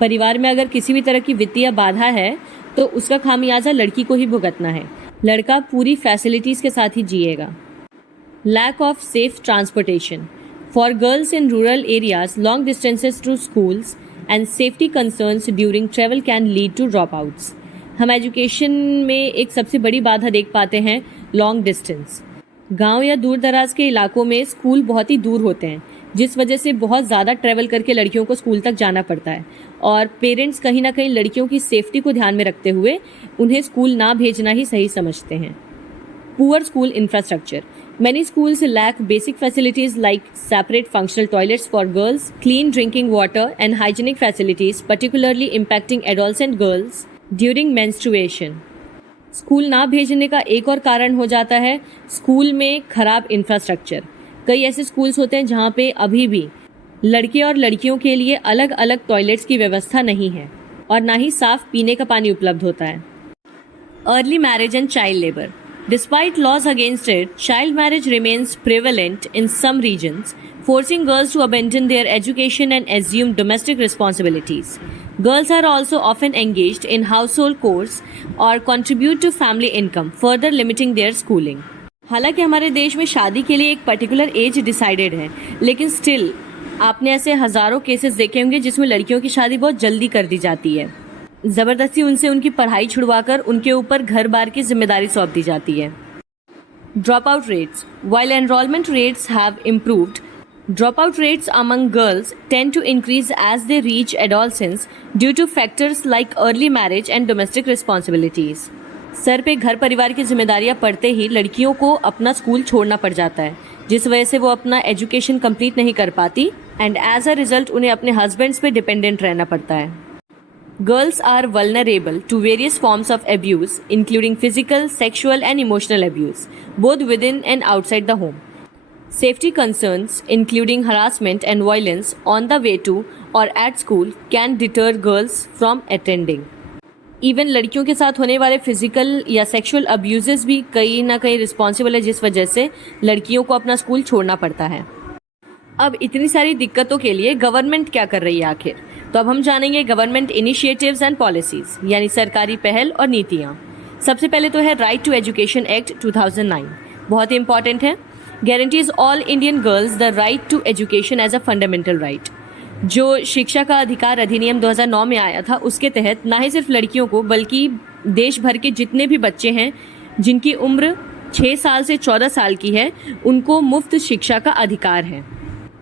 परिवार में अगर किसी भी तरह की वित्तीय बाधा है तो उसका खामियाजा लड़की को ही भुगतना है। लड़का पूरी फैसिलिटीज़ के साथ ही जिएगा। Lack of safe transportation, for girls in rural areas long distances to schools and safety concerns during travel can lead to drop outs. हम एजुकेशन में एक सबसे बड़ी बाधा देख पाते हैं लॉन्ग डिस्टेंस। गांव या दूर दराज के इलाकों में स्कूल बहुत ही दूर होते हैं, जिस वजह से बहुत ज़्यादा ट्रैवल करके लड़कियों को स्कूल तक जाना पड़ता है और पेरेंट्स कहीं ना कहीं लड़कियों की सेफ्टी को ध्यान में रखते हुए उन्हें स्कूल ना भेजना ही सही समझते हैं। Poor school infrastructure. Many schools lack basic facilities like separate functional toilets for girls, clean drinking water, and hygienic facilities, particularly impacting adolescent girls during menstruation. School ना भेजने का एक और कारण हो जाता है स्कूल में खराब इंफ्रास्ट्रक्चर। कई ऐसे स्कूल्स होते हैं जहाँ पे अभी भी लड़के और लड़कियों के लिए अलग अलग टॉयलेट्स की व्यवस्था नहीं है और ना ही साफ पीने का पानी उपलब्ध होता है। Early marriage and child labour. Despite laws against it, child marriage remains prevalent in some regions, forcing girls to abandon their education and assume domestic responsibilities. Girls are also often engaged in household chores or contribute to family income, further limiting their schooling. हालांकि हमारे देश में शादी के लिए एक particular age decided है, लेकिन स्टिल आपने ऐसे हजारों केसेस देखे होंगे जिसमें लड़कियों की शादी बहुत जल्दी कर दी जाती है। जबरदस्ती उनसे उनकी पढ़ाई छुड़वाकर उनके ऊपर घर बार की जिम्मेदारी सौंप दी जाती है। Drop out rates. While enrollment rates have improved, dropout rates among girls tend to increase as they reach adolescence due to factors like early marriage and domestic responsibilities. Sir पे घर परिवार की जिम्मेदारियां पड़ते ही लड़कियों को अपना स्कूल छोड़ना पड़ जाता है, जिस वजह से वो अपना एजुकेशन कंप्लीट नहीं कर पाती एंड एज अ रिजल्ट उन्हें अपने हस्बैंड्स पे डिपेंडेंट रहना पड़ता है। Girls are vulnerable to various forms of abuse, including physical, sexual, and emotional abuse, both within and outside the home. Safety concerns, including harassment and violence on the way to or at school, can deter girls from attending. Even लड़कियों के साथ होने वाले physical या sexual abuses भी कहीं ना कहीं रिस्पॉन्सिबल है, जिस वजह से लड़कियों को अपना स्कूल छोड़ना पड़ता है। अब इतनी सारी दिक्कतों के लिए गवर्नमेंट क्या कर रही है आखिर, तो अब हम जानेंगे गवर्नमेंट इनिशिएटिव्स एंड पॉलिसीज, यानी सरकारी पहल और नीतियाँ। सबसे पहले तो है राइट टू एजुकेशन एक्ट 2009, बहुत ही इंपॉर्टेंट है। Guarantees all Indian girls the right to education as a fundamental right. जो शिक्षा का अधिकार अधिनियम 2009 में आया था, उसके तहत ना ही सिर्फ लड़कियों को बल्कि देश भर के जितने भी बच्चे हैं जिनकी उम्र 6 साल से 14 साल की है, उनको मुफ्त शिक्षा का अधिकार है।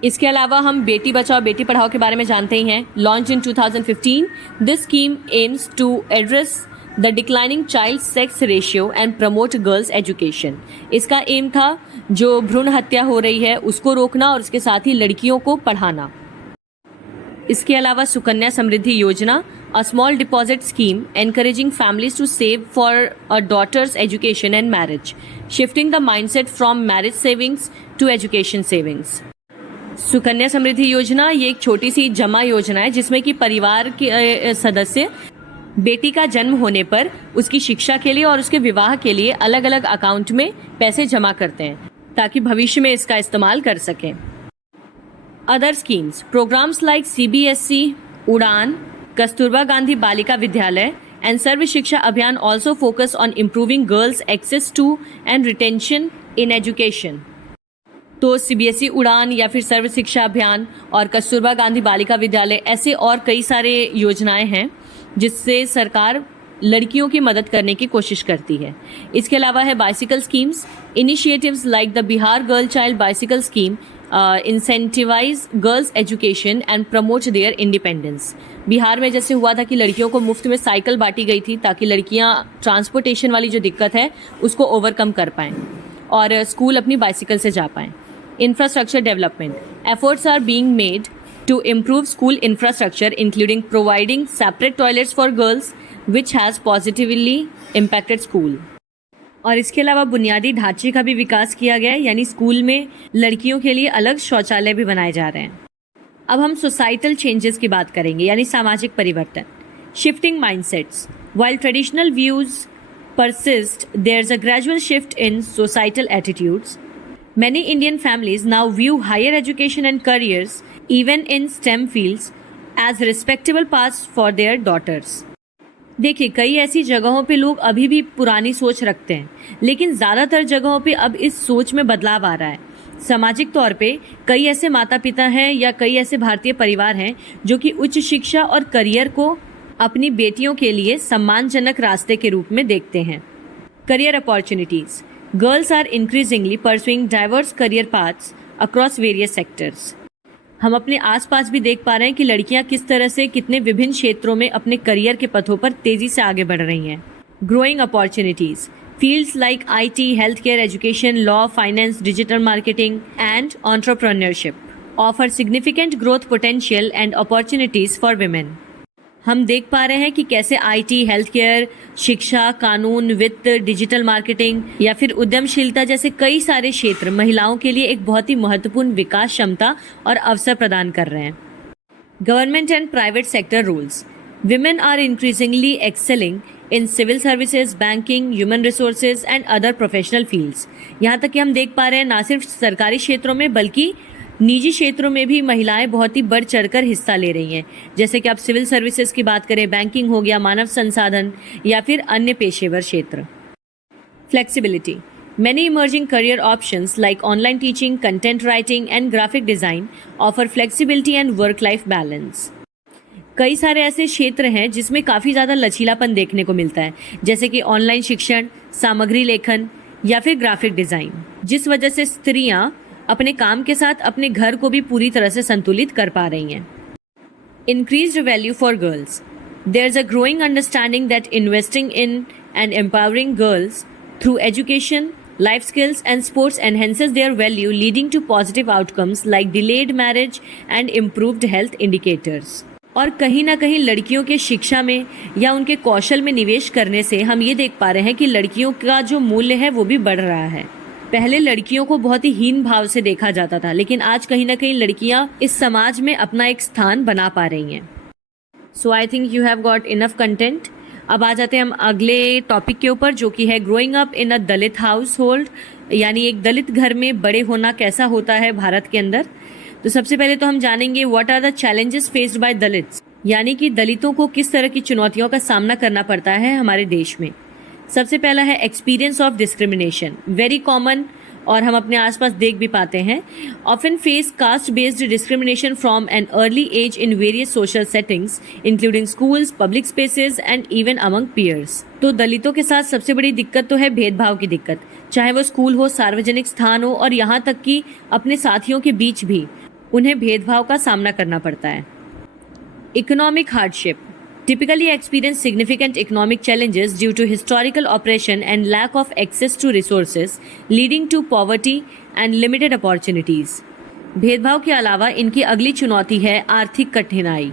इसके अलावा हम बेटी बचाओ बेटी पढ़ाओ के बारे में जानते ही हैं। Launch in 2015, this scheme aims to address the declining child sex ratio and promote girls education. इसका एम था जो भ्रूण हत्या हो रही है उसको रोकना और उसके साथ ही लड़कियों को पढ़ाना। इसके अलावा Sukanya Samriddhi Yojana, a small deposit scheme encouraging families to save for a daughter's education and marriage, shifting the mindset from marriage savings to education savings. Sukanya Samriddhi Yojana ये एक छोटी सी जमा योजना है जिसमें कि परिवार के सदस्य बेटी का जन्म होने पर उसकी शिक्षा के लिए और उसके विवाह के लिए अलग अलग अकाउंट में पैसे जमा करते हैं ताकि भविष्य में इसका इस्तेमाल कर सकें। Other schemes, programs like CBSE, Udaan, Kasturba Gandhi Balika Vidyalaya and Sarva Shiksha Abhiyan also focus on improving girls access to and retention in education. तो CBSE उड़ान या फिर सर्व शिक्षा अभियान और कस्तूरबा गांधी बालिका विद्यालय ऐसे और कई सारे योजनाएं हैं जिससे सरकार लड़कियों की मदद करने की कोशिश करती है। इसके अलावा है bicycle schemes, initiatives like the Bihar girl child bicycle scheme incentivize girls education and promote their independence. Bihar में जैसे हुआ था कि लड़कियों को मुफ्त में साइकिल बांटी गई थी ताकि लड़कियां ट्रांसपोर्टेशन वाली जो दिक्कत है उसको ओवरकम कर पाएं और स्कूल अपनी बाइसिकल से जा पाएं। Infrastructure development. Efforts are being made to improve school infrastructure, including providing separate toilets for girls, which has positively impacted school. और इसके अलावा बुनियादी ढांचे का भी विकास किया गया है, यानी स्कूल में लड़कियों के लिए अलग शौचालय भी बनाए जा रहे हैं। अब हम सोसाइटल चेंजेस की बात करेंगे, यानी सामाजिक परिवर्तन। Shifting mindsets. While traditional views persist, there's a gradual shift in societal attitudes. Many Indian families now view higher education and careers, even in STEM fields, as respectable paths for their daughters. देखिए, कई ऐसी जगहों पे लोग अभी भी पुरानी सोच रखते हैं, लेकिन ज़्यादातर जगहों पे अब इस सोच में बदलाव आ रहा है। सामाजिक तौर पे कई ऐसे माता पिता हैं या कई ऐसे भारतीय परिवार हैं जो कि उच्च शिक्षा और करियर को अपनी बेटियों के लिए सम्मानजनक रास्ते के रूप में देखते हैं। Career opportunities. Girls are increasingly pursuing diverse career paths across various sectors. हम अपने आसपास भी देख पा रहे हैं कि लड़कियां किस तरह से कितने विभिन्न क्षेत्रों में अपने करियर के पथों पर तेजी से आगे बढ़ रही हैं. Growing opportunities. Fields like IT, healthcare, education, law, finance, digital marketing, and entrepreneurship offer significant growth potential and opportunities for women. हम देख पा रहे हैं कि कैसे आईटी, हेल्थ केयर, शिक्षा, कानून, वित्त, डिजिटल मार्केटिंग या फिर उद्यमशीलता जैसे कई सारे क्षेत्र महिलाओं के लिए एक बहुत ही महत्वपूर्ण विकास क्षमता और अवसर प्रदान कर रहे हैं. Government and private sector roles. Women are increasingly excelling in civil services, banking, human resources and other professional fields. यहाँ तक कि हम देख पा रहे हैं ना सिर्फ सरकारी क्षेत्रों में बल्कि निजी क्षेत्रों में भी महिलाएं बहुत ही बढ़ चढ़कर हिस्सा ले रही हैं. जैसे कि आप सिविल सर्विसेज की बात करें, बैंकिंग हो गया, मानव संसाधन या फिर अन्य पेशेवर क्षेत्र. Flexibility. Many emerging career options like online teaching, content writing and graphic design offer flexibility and work-life balance. कई सारे ऐसे क्षेत्र हैं जिसमें काफ़ी ज़्यादा लचीलापन देखने को मिलता है, जैसे कि ऑनलाइन शिक्षण, सामग्री लेखन या फिर ग्राफिक डिज़ाइन, जिस वजह से स्त्रियां अपने काम के साथ अपने घर को भी पूरी तरह से संतुलित कर पा रही हैं. Increased value for girls. There's a growing understanding that investing in and empowering girls through education, life skills and sports enhances their value, leading to positive outcomes like delayed marriage and improved health indicators. और कहीं ना कहीं लड़कियों के शिक्षा में या उनके कौशल में निवेश करने से हम ये देख पा रहे हैं कि लड़कियों का जो मूल्य है वो भी बढ़ रहा है. पहले लड़कियों को बहुत ही हीन भाव से देखा जाता था, लेकिन आज कहीं ना कहीं लड़कियां इस समाज में अपना एक स्थान बना पा रही हैं. So I think you have got enough content. अब आ जाते हैं हम अगले टॉपिक के ऊपर, जो कि है growing up in a Dalit house hold, यानी एक दलित घर में बड़े होना कैसा होता है भारत के अंदर. तो सबसे पहले तो हम जानेंगे what are the challenges faced by Dalits, यानी कि दलितों को किस तरह की चुनौतियों का सामना करना पड़ता है हमारे देश में. सबसे पहला है experience of discrimination. Very common और हम अपने आसपास देख भी पाते हैं. Often face caste based discrimination from an early age in various social settings including schools, public spaces and even among peers. तो दलितों के साथ सबसे बड़ी दिक्कत तो है भेदभाव की दिक्कत, चाहे वो स्कूल हो, सार्वजनिक स्थान हो और यहाँ तक कि अपने साथियों के बीच भी उन्हें भेदभाव का सामना करना पड़ता है. Economic hardship. Typically experience significant economic challenges due to historical oppression and lack of access to resources, leading to poverty and limited opportunities. भेदभाव के अलावा इनकी अगली चुनौती है आर्थिक कठिनाई,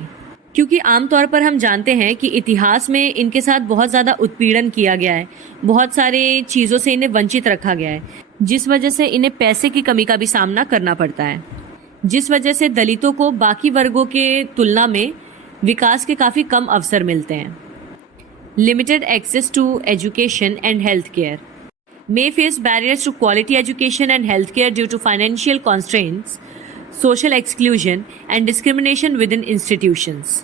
क्योंकि आमतौर पर हम जानते हैं कि इतिहास में इनके साथ बहुत ज़्यादा उत्पीड़न किया गया है, बहुत सारे चीज़ों से इन्हें वंचित रखा गया है, जिस वजह से इन्हें पैसे की कमी का भी सामना करना पड़ता है, जिस वजह से दलितों को बाकी वर्गों के तुलना में विकास के काफ़ी कम अवसर मिलते हैं. Limited access to education and health care. May face barriers to quality education and health care due to financial constraints, social exclusion and discrimination within institutions.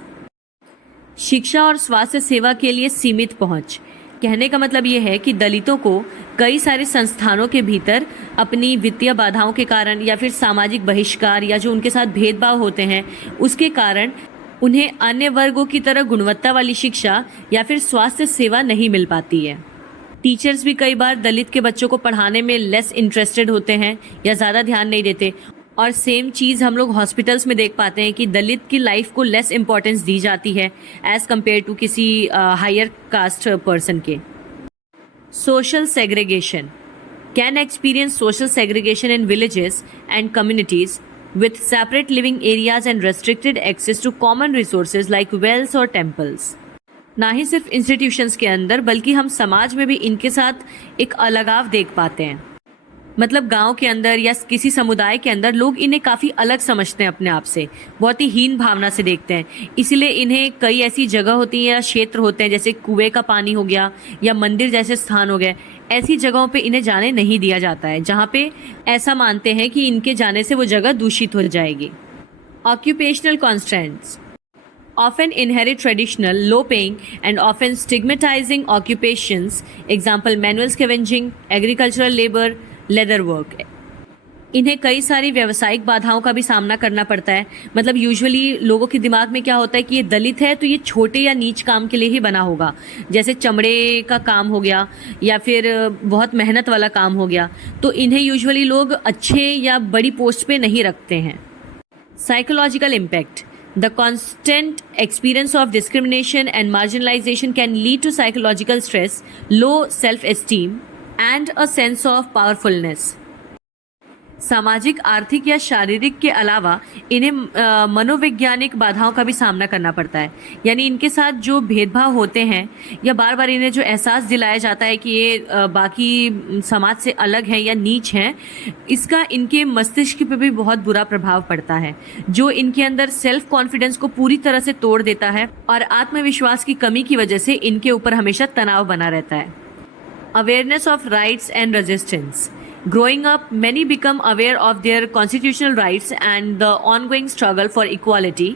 शिक्षा और स्वास्थ्य सेवा के लिए सीमित पहुंच. कहने का मतलब ये है कि दलितों को कई सारे संस्थानों के भीतर अपनी वित्तीय बाधाओं के कारण या फिर सामाजिक बहिष्कार या जो उनके साथ भेदभाव होते हैं उसके कारण उन्हें अन्य वर्गों की तरह गुणवत्ता वाली शिक्षा या फिर स्वास्थ्य सेवा नहीं मिल पाती है. टीचर्स भी कई बार दलित के बच्चों को पढ़ाने में लेस इंटरेस्टेड होते हैं या ज़्यादा ध्यान नहीं देते. और सेम चीज़ हम लोग हॉस्पिटल्स में देख पाते हैं कि दलित की लाइफ को लेस इंपॉर्टेंस दी जाती है एज कम्पेयर टू किसी हायर कास्ट पर्सन के. Social segregation. Can experience social segregation in villages and communities with separate living areas and restricted access to common resources like wells or temples. ना ही सिर्फ institutions के अंदर बल्कि हम समाज में भी इनके साथ एक अलगाव देख पाते हैं. मतलब गांव के अंदर या किसी समुदाय के अंदर लोग इन्हें काफ़ी अलग समझते हैं अपने आप से, बहुत ही हीन भावना से देखते हैं. इसीलिए इन्हें कई ऐसी जगह होती हैं या क्षेत्र होते हैं जैसे कुएं का पानी हो गया या मंदिर जैसे स्थान हो गए, ऐसी जगहों पे इन्हें जाने नहीं दिया जाता है जहाँ पे ऐसा मानते हैं कि इनके जाने से वो जगह दूषित हो जाएगी. Occupational constraints. Often inherit traditional, low-paying and often stigmatizing occupations, example manual scavenging, agricultural labor, leather work. इन्हें कई सारी व्यावसायिक बाधाओं का भी सामना करना पड़ता है। मतलब यूजुअली लोगों के दिमाग में क्या होता है कि ये दलित है तो ये छोटे या नीच काम के लिए ही बना होगा, जैसे चमड़े का काम हो गया या फिर बहुत मेहनत वाला काम हो गया, तो इन्हें यूजुअली लोग अच्छे या बड़ी पोस्ट पे नहीं रखते हैं। Psychological impact: The constant experience of discrimination and marginalization can lead to psychological stress, low self-esteem, and a sense of powerfulness. सामाजिक, आर्थिक या शारीरिक के अलावा इन्हें मनोवैज्ञानिक बाधाओं का भी सामना करना पड़ता है। यानी इनके साथ जो भेदभाव होते हैं या बार बार इन्हें जो एहसास दिलाया जाता है कि ये बाकी समाज से अलग हैं या नीच हैं, इसका इनके मस्तिष्क पे भी बहुत बुरा प्रभाव पड़ता है, जो इनके अंदर सेल्फ कॉन्फिडेंस को पूरी तरह से तोड़ देता है और आत्मविश्वास की कमी की वजह से इनके ऊपर हमेशा तनाव बना रहता है। Awareness of rights and resistance: Growing up, many become aware of their constitutional rights and the ongoing struggle for equality,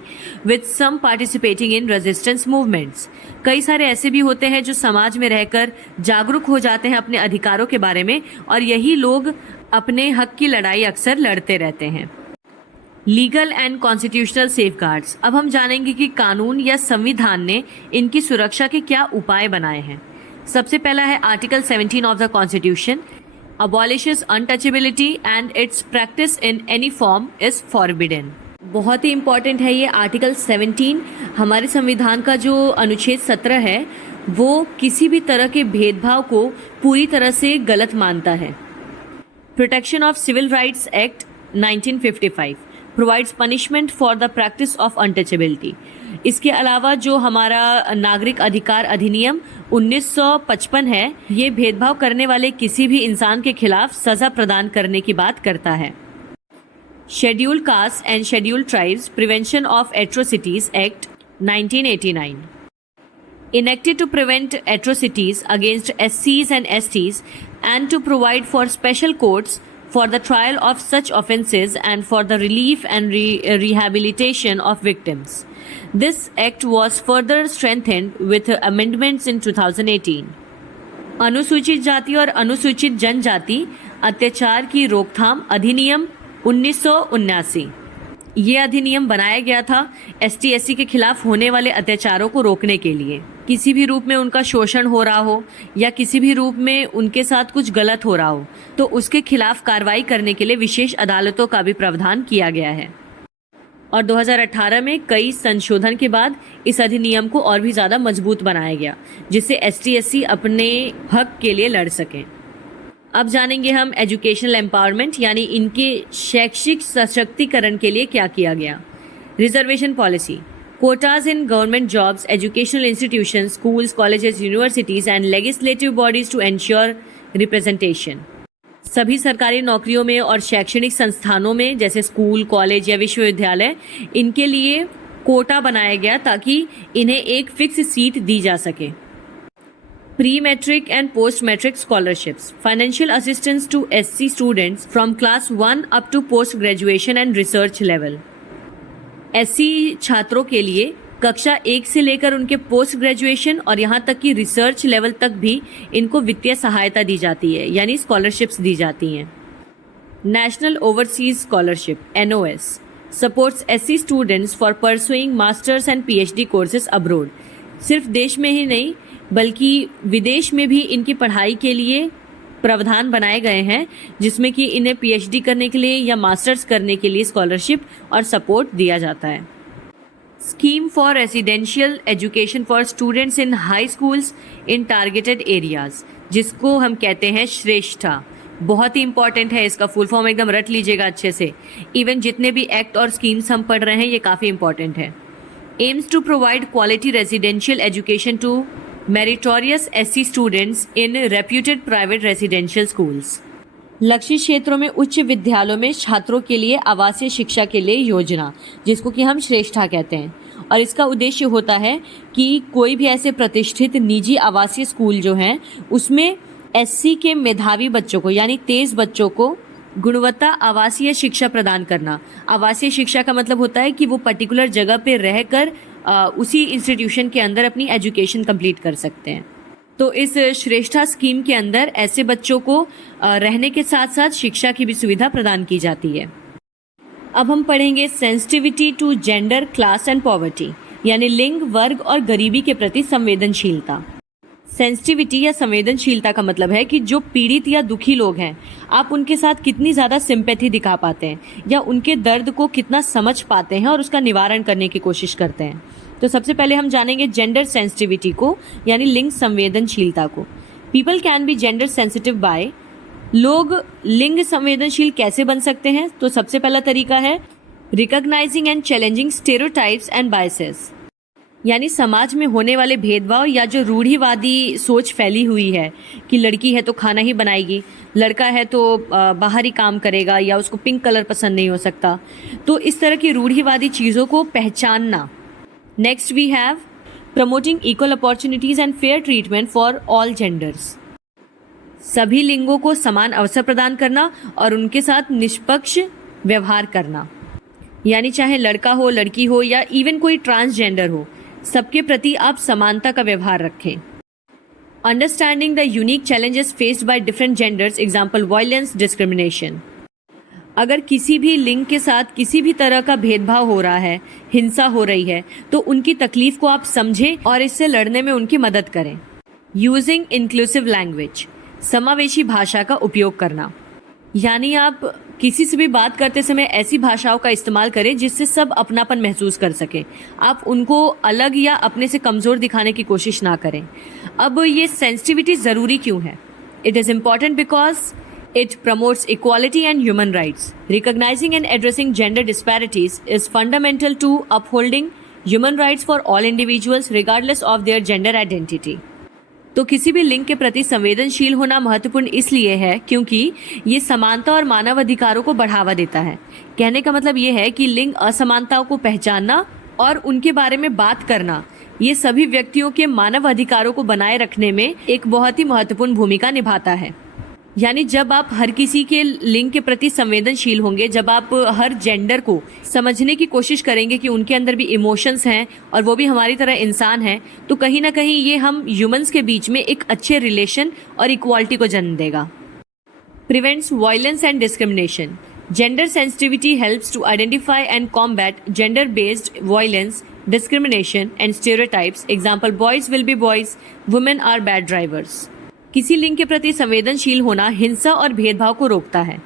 with some participating in resistance movements. कई सारे ऐसे भी होते हैं जो समाज में रहकर जागरूक हो जाते हैं अपने अधिकारों के बारे में, और यही लोग अपने हक की लड़ाई अक्सर लड़ते रहते हैं। लीगल एंड कॉन्स्टिट्यूशनल सेफगार्ड्स: अब हम जानेंगे कि कानून या संविधान ने इनकी सुरक्षा के क्या उपाय बनाए हैं। सबसे पहला है article 17 of the constitution, abolishes untouchability and its practice in any form is forbidden. बहुत ही इम्पॉर्टेंट है ये आर्टिकल 17। हमारे संविधान का जो अनुच्छेद 17 है वो किसी भी तरह के भेदभाव को पूरी तरह से गलत मानता है। Protection of civil rights act 1955 provides punishment for the practice of untouchability. इसके अलावा जो हमारा नागरिक अधिकार अधिनियम 1955 है, ये भेदभाव करने वाले किसी भी इंसान के खिलाफ सजा प्रदान करने की बात करता है। Scheduled caste and scheduled tribes prevention of atrocities act 1989 enacted to prevent atrocities against SCs and STs and to provide for special courts for the trial of such offences and for the relief and rehabilitation of victims. This act was further strengthened with amendments in 2018. अनुसूचित जाति और अनुसूचित जनजाति अत्याचार की रोकथाम अधिनियम 1979। ये अधिनियम बनाया गया था ST SC के खिलाफ होने वाले अत्याचारों को रोकने के लिए। किसी भी रूप में उनका शोषण हो रहा हो या किसी भी रूप में उनके साथ कुछ गलत हो रहा हो तो उसके खिलाफ कार्रवाई करने के लिए विशेष अदालतों का भी प्रावधान किया गया है। और 2018 में कई संशोधन के बाद इस अधिनियम को और भी ज़्यादा मजबूत बनाया गया, जिससे ST SC अपने हक के लिए लड़ सकें। अब जानेंगे हम एजुकेशनल एम्पावरमेंट यानी इनके शैक्षिक सशक्तिकरण के लिए क्या किया गया। Reservation policy: quotas in government jobs, educational institutions, schools, colleges, universities and legislative bodies to ensure representation. सभी सरकारी नौकरियों में और शैक्षणिक संस्थानों में जैसे स्कूल, कॉलेज या विश्वविद्यालय, इनके लिए कोटा बनाया गया ताकि इन्हें एक फिक्स सीट दी जा सके। Pre matric and post matric scholarships: financial assistance to SC students from class 1 up to post graduation and research level. SC छात्रों के लिए कक्षा 1 से लेकर उनके पोस्ट ग्रेजुएशन और यहाँ तक कि रिसर्च लेवल तक भी इनको वित्तीय सहायता दी जाती है, यानी स्कॉलरशिप्स दी जाती हैं। National overseas scholarship NOS supports SC students for pursuing masters and PhD courses abroad. सिर्फ देश में ही नहीं बल्कि विदेश में भी इनकी पढ़ाई के लिए प्रावधान बनाए गए हैं, जिसमें कि इन्हें PhD करने के लिए या मास्टर्स करने के लिए स्कॉलरशिप और सपोर्ट दिया जाता है। Scheme for residential education for students in high schools in targeted areas, जिसको हम कहते हैं श्रेष्ठा। बहुत ही इंपॉर्टेंट है, इसका फुल फॉर्म एकदम रट लीजिएगा अच्छे से। इवन जितने भी एक्ट और स्कीम्स हम पढ़ रहे हैं ये काफ़ी इंपॉर्टेंट है। Aims to provide quality residential education to meritorious SC students in reputed private residential schools. लक्षित क्षेत्रों में उच्च विद्यालयों में छात्रों के लिए आवासीय शिक्षा के लिए योजना, जिसको कि हम श्रेष्ठा कहते हैं, और इसका उद्देश्य होता है कि कोई भी ऐसे प्रतिष्ठित निजी आवासीय स्कूल जो हैं उसमें SC के मेधावी बच्चों को यानी तेज बच्चों को गुणवत्ता आवासीय शिक्षा प्रदान करना। आवासीय शिक्षा का मतलब होता है कि वो पर्टिकुलर जगह पे रहकर उसी इंस्टीट्यूशन के अंदर अपनी एजुकेशन कंप्लीट कर सकते हैं। तो इस श्रेष्ठा स्कीम के अंदर ऐसे बच्चों को रहने के साथ साथ शिक्षा की भी सुविधा प्रदान की जाती है। अब हम पढ़ेंगे sensitivity to gender, class and poverty, यानी लिंग, वर्ग और गरीबी के प्रति संवेदनशीलता। सेंसिटिविटी या संवेदनशीलता का मतलब है कि जो पीड़ित या दुखी लोग हैं, आप उनके साथ कितनी ज़्यादा सिंपैथी दिखा पाते हैं या उनके दर्द को कितना समझ पाते हैं और उसका निवारण करने की कोशिश करते हैं। तो सबसे पहले हम जानेंगे जेंडर सेंसिटिविटी को, यानी लिंग संवेदनशीलता को। People can be gender sensitive by, लोग लिंग संवेदनशील कैसे बन सकते हैं? तो सबसे पहला तरीका है recognising and challenging stereotypes and biases, यानी समाज में होने वाले भेदभाव या जो रूढ़िवादी सोच फैली हुई है कि लड़की है तो खाना ही बनाएगी, लड़का है तो बाहर ही काम करेगा या उसको पिंक कलर पसंद नहीं हो सकता। तो इस तरह की रूढ़िवादी चीज़ों को पहचानना। Next we have promoting equal opportunities and fair treatment for all genders, सभी लिंगों को समान अवसर प्रदान करना और उनके साथ निष्पक्ष व्यवहार करना, यानी चाहे लड़का हो, लड़की हो या इवन कोई ट्रांसजेंडर हो, सबके प्रति आप समानता का व्यवहार रखें। Understanding the unique challenges faced by different genders, example violence, discrimination. अगर किसी भी लिंग के साथ किसी भी तरह का भेदभाव हो रहा है, हिंसा हो रही है, तो उनकी तकलीफ को आप समझें और इससे लड़ने में उनकी मदद करें। यूजिंग इंक्लूसिव लैंग्वेज, समावेशी भाषा का उपयोग करना, यानी आप किसी से भी बात करते समय ऐसी भाषाओं का इस्तेमाल करें जिससे सब अपनापन महसूस कर सकें। आप उनको अलग या अपने से कमज़ोर दिखाने की कोशिश ना करें। अब ये सेंसिटिविटी ज़रूरी क्यों है? It is important because it promotes equality and human rights. Recognizing and addressing gender disparities is fundamental to upholding human rights for all individuals regardless of their gender identity. तो किसी भी लिंग के प्रति संवेदनशील होना महत्वपूर्ण इसलिए है क्योंकि ये समानता और मानव अधिकारों को बढ़ावा देता है। कहने का मतलब ये है कि लिंग असमानताओं को पहचानना और उनके बारे में बात करना, ये सभी व्यक्तियों के मानव अधिकारों को बनाए रखने में एक बहुत ही महत्वपूर्ण भूमिका निभाता है। यानी जब आप हर किसी के लिंग के प्रति संवेदनशील होंगे, जब आप हर जेंडर को समझने की कोशिश करेंगे कि उनके अंदर भी इमोशंस हैं और वो भी हमारी तरह इंसान हैं, तो कहीं ना कहीं ये हम ह्यूमंस के बीच में एक अच्छे रिलेशन और इक्वालिटी को जन्म देगा। Prevents violence and discrimination, gender sensitivity helps to identify and combat gender based violence, discrimination and stereotypes, example boys will be boys, women are bad drivers. किसी लिंग के प्रति संवेदनशील होना हिंसा और भेदभाव को रोकता है।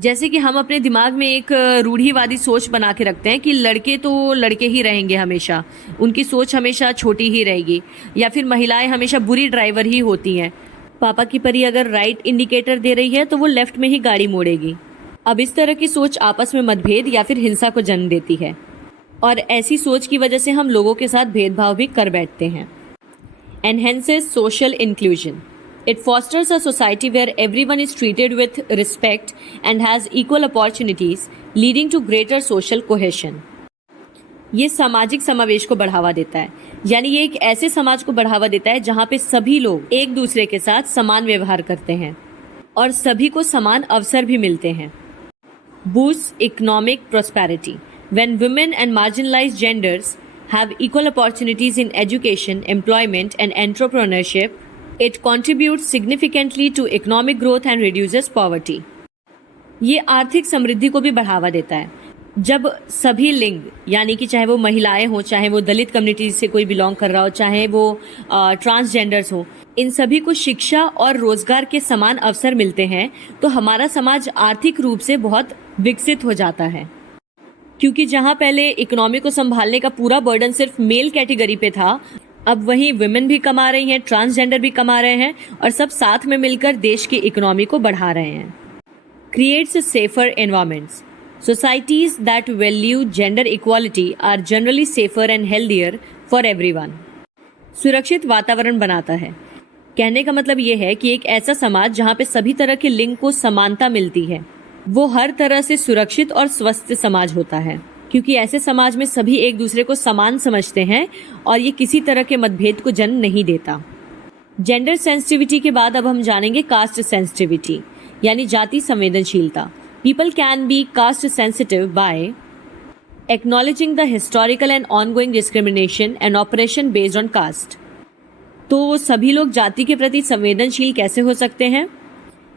जैसे कि हम अपने दिमाग में एक रूढ़िवादी सोच बना के रखते हैं कि लड़के तो लड़के ही रहेंगे हमेशा, उनकी सोच हमेशा छोटी ही रहेगी, या फिर महिलाएं हमेशा बुरी ड्राइवर ही होती हैं। पापा की परी अगर राइट इंडिकेटर दे रही है तो वो लेफ्ट में ही गाड़ी मोड़ेगी। अब इस तरह की सोच आपस में मतभेद या फिर हिंसा को जन्म देती है और ऐसी सोच की वजह से हम लोगों के साथ भेदभाव भी कर बैठते हैं। Enhances social inclusion, it fosters a society where everyone is treated with respect and has equal opportunities, leading to greater social cohesion. ये सामाजिक समावेश को बढ़ावा देता है, यानी ये एक ऐसे समाज को बढ़ावा देता है जहाँ पे सभी लोग एक दूसरे के साथ समान व्यवहार करते हैं और सभी को समान अवसर भी मिलते हैं। Boosts economic prosperity. When women and marginalized genders have equal opportunities in education, employment and entrepreneurship, it contributes significantly to economic growth and reduces poverty. ये आर्थिक समृद्धि को भी बढ़ावा देता है। जब सभी लिंग, यानी कि चाहे वो महिलाएं हो, चाहे वो दलित कम्युनिटी से कोई बिलोंग कर रहा हो, चाहे वो ट्रांसजेंडर्स हो, इन सभी को शिक्षा और रोजगार के समान अवसर मिलते हैं तो हमारा समाज आर्थिक रूप से बहुत विकसित हो जाता है। क्योंकि जहाँ पहले इकोनॉमी को संभालने का पूरा बर्डन सिर्फ मेल कैटेगरी पे था, अब वहीं वुमेन भी कमा रही हैं, ट्रांसजेंडर भी कमा रहे हैं और सब साथ में मिलकर देश की इकोनॉमी को बढ़ा रहे हैं। Creates safer environments, societies that value gender equality are generally safer and healthier for everyone. सुरक्षित वातावरण बनाता है। कहने का मतलब ये है कि एक ऐसा समाज जहाँ पे सभी तरह के लिंग को समानता मिलती है, वो हर तरह से सुरक्षित और स्वस्थ समाज होता है, क्योंकि ऐसे समाज में सभी एक दूसरे को समान समझते हैं और ये किसी तरह के मतभेद को जन्म नहीं देता। जेंडर सेंसिटिविटी के बाद अब हम जानेंगे कास्ट सेंसिटिविटी, यानी जाति संवेदनशीलता। People can be caste sensitive by acknowledging the historical and ongoing discrimination and oppression based on caste. तो सभी लोग जाति के प्रति संवेदनशील कैसे हो सकते हैं?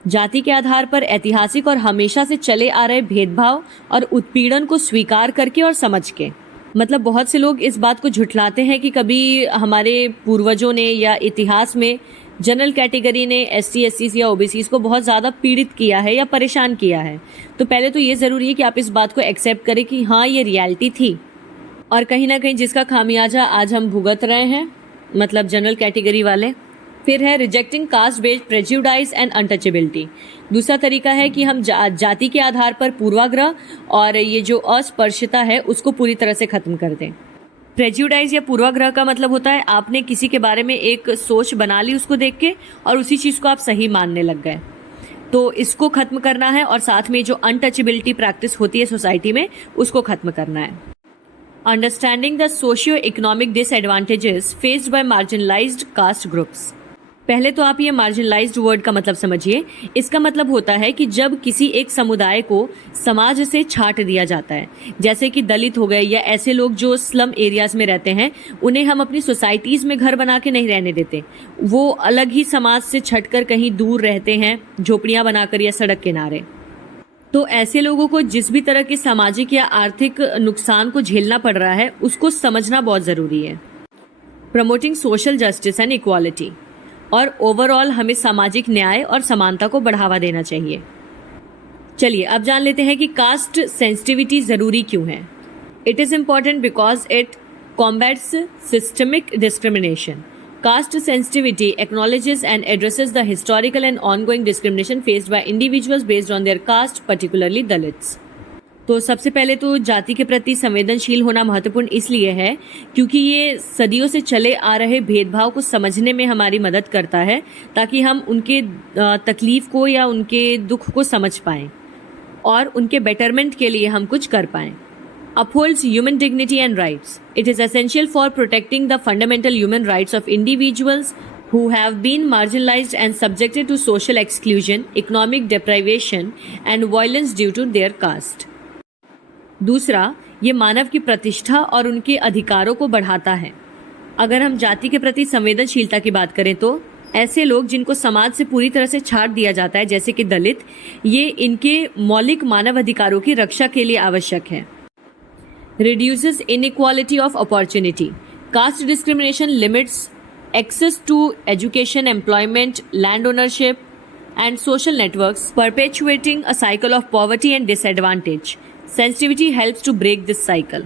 जाति के आधार पर ऐतिहासिक और हमेशा से चले आ रहे भेदभाव और उत्पीड़न को स्वीकार करके और समझ के। मतलब बहुत से लोग इस बात को झुठलाते हैं कि कभी हमारे पूर्वजों ने या इतिहास में जनरल कैटेगरी ने SC SCs या OBCs को बहुत ज़्यादा पीड़ित किया है या परेशान किया है। तो पहले तो ये ज़रूरी है कि आप इस बात को एक्सेप्ट करें कि हाँ, ये रियलिटी थी और कहीं ना कहीं जिसका खामियाजा आज हम भुगत रहे हैं, मतलब जनरल कैटेगरी वाले। फिर है rejecting caste based prejudice and untouchability. दूसरा तरीका है कि हम जाति के आधार पर पूर्वाग्रह और ये जो अस्पृश्यता है उसको पूरी तरह से खत्म कर दें। प्रेजुडाइज या पूर्वाग्रह का मतलब होता है आपने किसी के बारे में एक सोच बना ली उसको देख के और उसी चीज़ को आप सही मानने लग गए। तो इसको खत्म करना है और साथ में जो अनटचेबिलिटी प्रैक्टिस होती है सोसाइटी में उसको खत्म करना है। Understanding the socio economic disadvantages faced by marginalised caste groups. पहले तो आप ये मार्जिनलाइज्ड वर्ड का मतलब समझिए। इसका मतलब होता है कि जब किसी एक समुदाय को समाज से छांट दिया जाता है, जैसे कि दलित हो गए या ऐसे लोग जो स्लम एरियाज में रहते हैं, उन्हें हम अपनी सोसाइटीज में घर बना के नहीं रहने देते। वो अलग ही समाज से छटकर कहीं दूर रहते हैं, झोपड़ियां बनाकर या सड़क किनारे। तो ऐसे लोगों को जिस भी तरह के सामाजिक या आर्थिक नुकसान को झेलना पड़ रहा है उसको समझना बहुत ज़रूरी है। Promoting social justice and equality, और ओवरऑल हमें सामाजिक न्याय और समानता को बढ़ावा देना चाहिए। चलिए अब जान लेते हैं कि कास्ट सेंसिटिविटी ज़रूरी क्यों है। It is important because it combats systemic discrimination. Caste sensitivity acknowledges and addresses the historical and ongoing discrimination faced by individuals based on their caste, particularly Dalits. तो सबसे पहले तो जाति के प्रति संवेदनशील होना महत्वपूर्ण इसलिए है क्योंकि ये सदियों से चले आ रहे भेदभाव को समझने में हमारी मदद करता है, ताकि हम उनके तकलीफ को या उनके दुख को समझ पाएं और उनके बेटरमेंट के लिए हम कुछ कर पाएं। Upholds human dignity and rights. It is essential for protecting the fundamental human rights of individuals who have been marginalized and subjected to social exclusion, economic deprivation, and violence due to their caste. दूसरा, ये मानव की प्रतिष्ठा और उनके अधिकारों को बढ़ाता है। अगर हम जाति के प्रति संवेदनशीलता की बात करें तो ऐसे लोग जिनको समाज से पूरी तरह से छांट दिया जाता है, जैसे कि दलित, ये इनके मौलिक मानव अधिकारों की रक्षा के लिए आवश्यक है। Reduces inequality of opportunity. Caste discrimination limits access to education, employment, land ownership, and social networks, perpetuating a cycle of poverty and disadvantage. Sensitivity helps to break this cycle.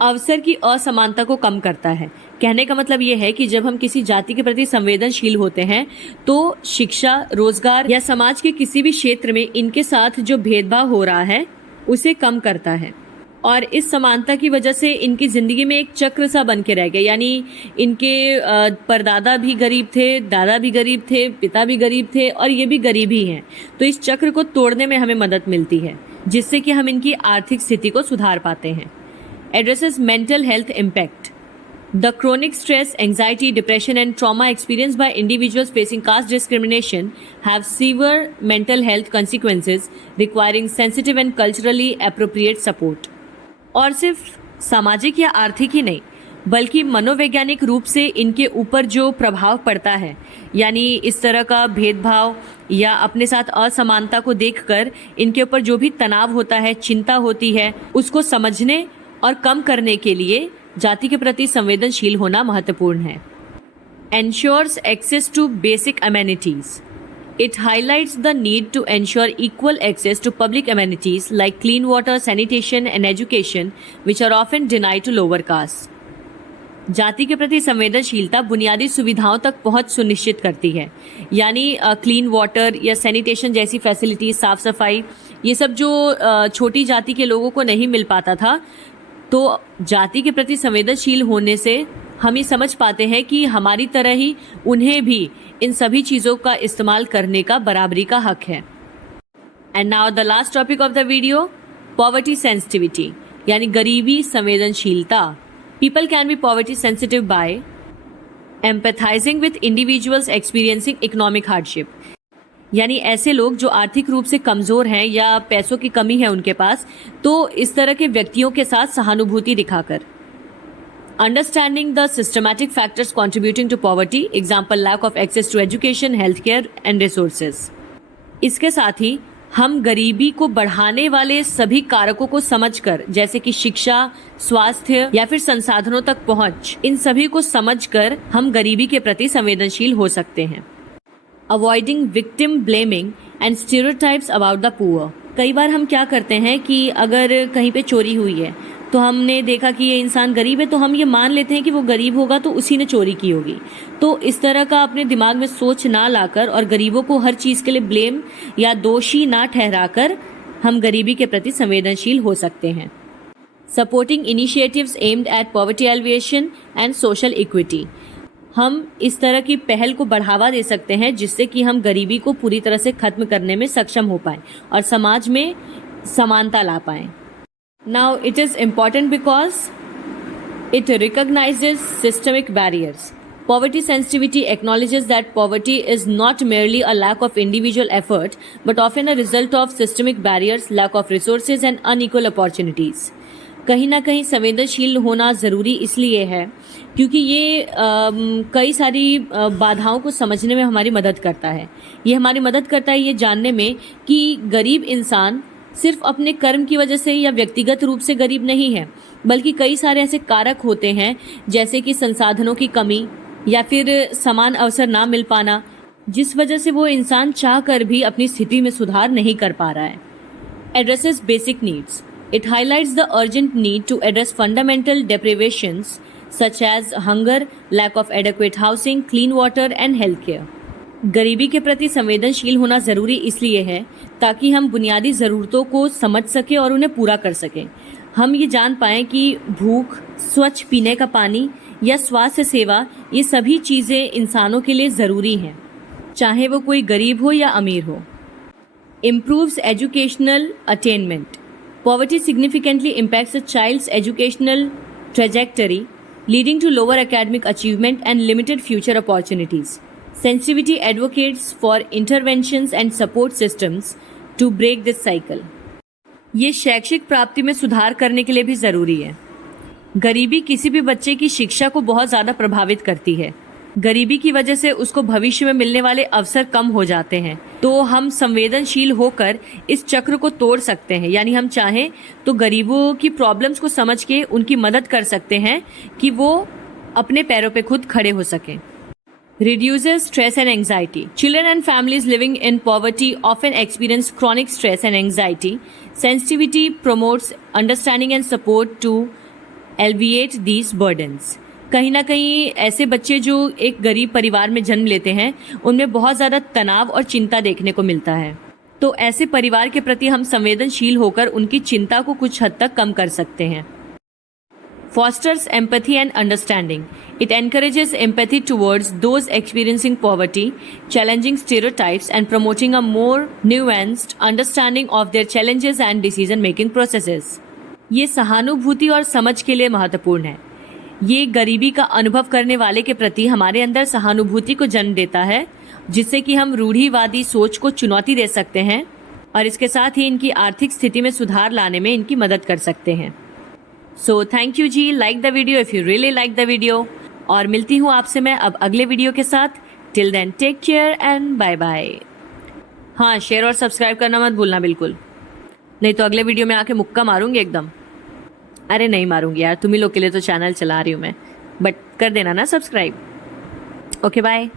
अवसर की असमानता को कम करता है। कहने का मतलब ये है कि जब हम किसी जाति के प्रति संवेदनशील होते हैं तो शिक्षा, रोजगार या समाज के किसी भी क्षेत्र में इनके साथ जो भेदभाव हो रहा है उसे कम करता है। और इस समानता की वजह से इनकी ज़िंदगी में एक चक्र सा बन के रह गया, यानी इनके परदादा भी गरीब थे, दादा भी गरीब थे, पिता भी गरीब थे और ये भी गरीब ही हैं। तो इस चक्र को तोड़ने में हमें मदद मिलती है, जिससे कि हम इनकी आर्थिक स्थिति को सुधार पाते हैं। Addresses mental health impact. The chronic stress, anxiety, depression and trauma experienced by individuals facing caste discrimination have severe mental health consequences requiring sensitive and culturally appropriate support. और सिर्फ सामाजिक या आर्थिक ही नहीं, बल्कि मनोवैज्ञानिक रूप से इनके ऊपर जो प्रभाव पड़ता है, यानी इस तरह का भेदभाव या अपने साथ असमानता को देखकर इनके ऊपर जो भी तनाव होता है, चिंता होती है, उसको समझने और कम करने के लिए जाति के प्रति संवेदनशील होना महत्वपूर्ण है। Ensures access to basic amenities. It highlights the need to ensure equal access to public amenities like clean water, sanitation and education, which are often denied to lower castes. जाति के प्रति संवेदनशीलता बुनियादी सुविधाओं तक पहुंच सुनिश्चित करती है, यानी क्लीन वाटर या सैनिटेशन जैसी फैसिलिटी, साफ सफाई, ये सब जो छोटी जाति के लोगों को नहीं मिल पाता था। तो जाति के प्रति संवेदनशील होने से हम ये समझ पाते हैं कि हमारी तरह ही उन्हें भी इन सभी चीज़ों का इस्तेमाल करने का बराबरी का हक है। And now the last topic of the video, poverty sensitivity, यानी गरीबी संवेदनशीलता। People can be poverty sensitive by empathising with individuals experiencing economic hardship, यानी ऐसे लोग जो आर्थिक रूप से कमज़ोर हैं या पैसों की कमी है उनके पास, तो इस तरह के व्यक्तियों के साथ सहानुभूति दिखाकर। Understanding the systematic factors contributing to poverty, example lack of access to education, healthcare and resources. इसके साथ ही हम गरीबी को बढ़ाने वाले सभी कारकों को समझकर, जैसे कि शिक्षा, स्वास्थ्य या फिर संसाधनों तक पहुंच, इन सभी को समझकर हम गरीबी के प्रति संवेदनशील हो सकते हैं. Avoiding victim blaming and stereotypes about the poor. कई बार हम क्या करते हैं कि अगर कहीं पे चोरी हुई है तो हमने देखा कि ये इंसान गरीब है, तो हम ये मान लेते हैं कि वो गरीब होगा तो उसी ने चोरी की होगी. तो इस तरह का अपने दिमाग में सोच ना लाकर और गरीबों को हर चीज के लिए ब्लेम या दोषी ना ठहराकर हम गरीबी के प्रति संवेदनशील हो सकते हैं. Supporting initiatives aimed at poverty alleviation and social equity. हम इस तरह की पहल को बढ़ावा दे सकते हैं जिससे कि हम गरीबी को पूरी तरह से खत्म करने में सक्षम हो पाएं और समाज में समानता ला पाएं. Now it is important because it recognizes systemic barriers. Poverty sensitivity acknowledges that poverty is not merely a lack of individual effort, but often a result of systemic barriers, lack of resources and unequal opportunities. कहीं ना कहीं संवेदनशील होना ज़रूरी इसलिए है क्योंकि ये कई सारी बाधाओं को समझने में हमारी मदद करता है. ये हमारी मदद करता है ये जानने में कि गरीब इंसान सिर्फ अपने कर्म की वजह से या व्यक्तिगत रूप से गरीब नहीं है, बल्कि कई सारे ऐसे कारक होते हैं जैसे कि संसाधनों की कमी या फिर समान अवसर ना मिल पाना, जिस वजह से वो इंसान चाह कर भी अपनी स्थिति में सुधार नहीं कर पा रहा है. Addresses basic needs. It highlights the urgent need to address fundamental deprivations such as hunger, lack of adequate housing, clean water and health care. गरीबी के प्रति संवेदनशील होना ज़रूरी इसलिए है ताकि हम बुनियादी ज़रूरतों को समझ सकें और उन्हें पूरा कर सकें. हम ये जान पाएं कि भूख, स्वच्छ पीने का पानी या स्वास्थ्य सेवा, ये सभी चीज़ें इंसानों के लिए ज़रूरी हैं, चाहे वो कोई गरीब हो या अमीर हो. Improves educational attainment. Poverty significantly impacts a child's educational trajectory, leading to lower academic achievement and limited future opportunities. Sensitivity advocates for interventions and support systems to break this cycle. ये शैक्षिक प्राप्ति में सुधार करने के लिए भी ज़रूरी है. गरीबी किसी भी बच्चे की शिक्षा को बहुत ज़्यादा प्रभावित करती है. गरीबी की वजह से उसको भविष्य में मिलने वाले अवसर कम हो जाते हैं. तो हम संवेदनशील होकर इस चक्र को तोड़ सकते हैं, यानी हम चाहें तो गरीबों की प्रॉब्लम्स को समझ के उनकी मदद कर सकते हैं कि वो अपने पैरों पे खुद खड़े हो सकें. Reduces stress and anxiety. Children and families living in poverty often experience chronic stress and anxiety. Sensitivity promotes understanding and support to alleviate these burdens. कहीं ना कहीं ऐसे बच्चे जो एक गरीब परिवार में जन्म लेते हैं उनमें बहुत ज़्यादा तनाव और चिंता देखने को मिलता है. तो ऐसे परिवार के प्रति हम संवेदनशील होकर उनकी चिंता को कुछ हद तक कम कर सकते हैं. Fosters empathy and understanding. It encourages empathy towards those experiencing poverty, challenging stereotypes and promoting a more nuanced understanding of their challenges and decision-making processes. ये सहानुभूति और समझ के लिए महत्वपूर्ण है. ये गरीबी का अनुभव करने वाले के प्रति हमारे अंदर सहानुभूति को जन्म देता है, जिससे कि हम रूढ़िवादी सोच को चुनौती दे सकते हैं और इसके साथ ही इनकी आर्थिक स्थिति में सुधार लाने में इनकी मदद कर सकते हैं. So thank you ji. Like the video if you really like the video. और मिलती हूँ आपसे मैं अब अगले वीडियो के साथ. Till then take care and bye bye. हाँ, शेयर और सब्सक्राइब करना मत भूलना बिल्कुल, नहीं तो अगले वीडियो में आके मुक्का मारूंगी एकदम. अरे नहीं मारूंगी यार, तुम ही लोग के लिए तो चैनल चला रही हूँ मैं, बट कर देना ना सब्सक्राइब. Okay bye.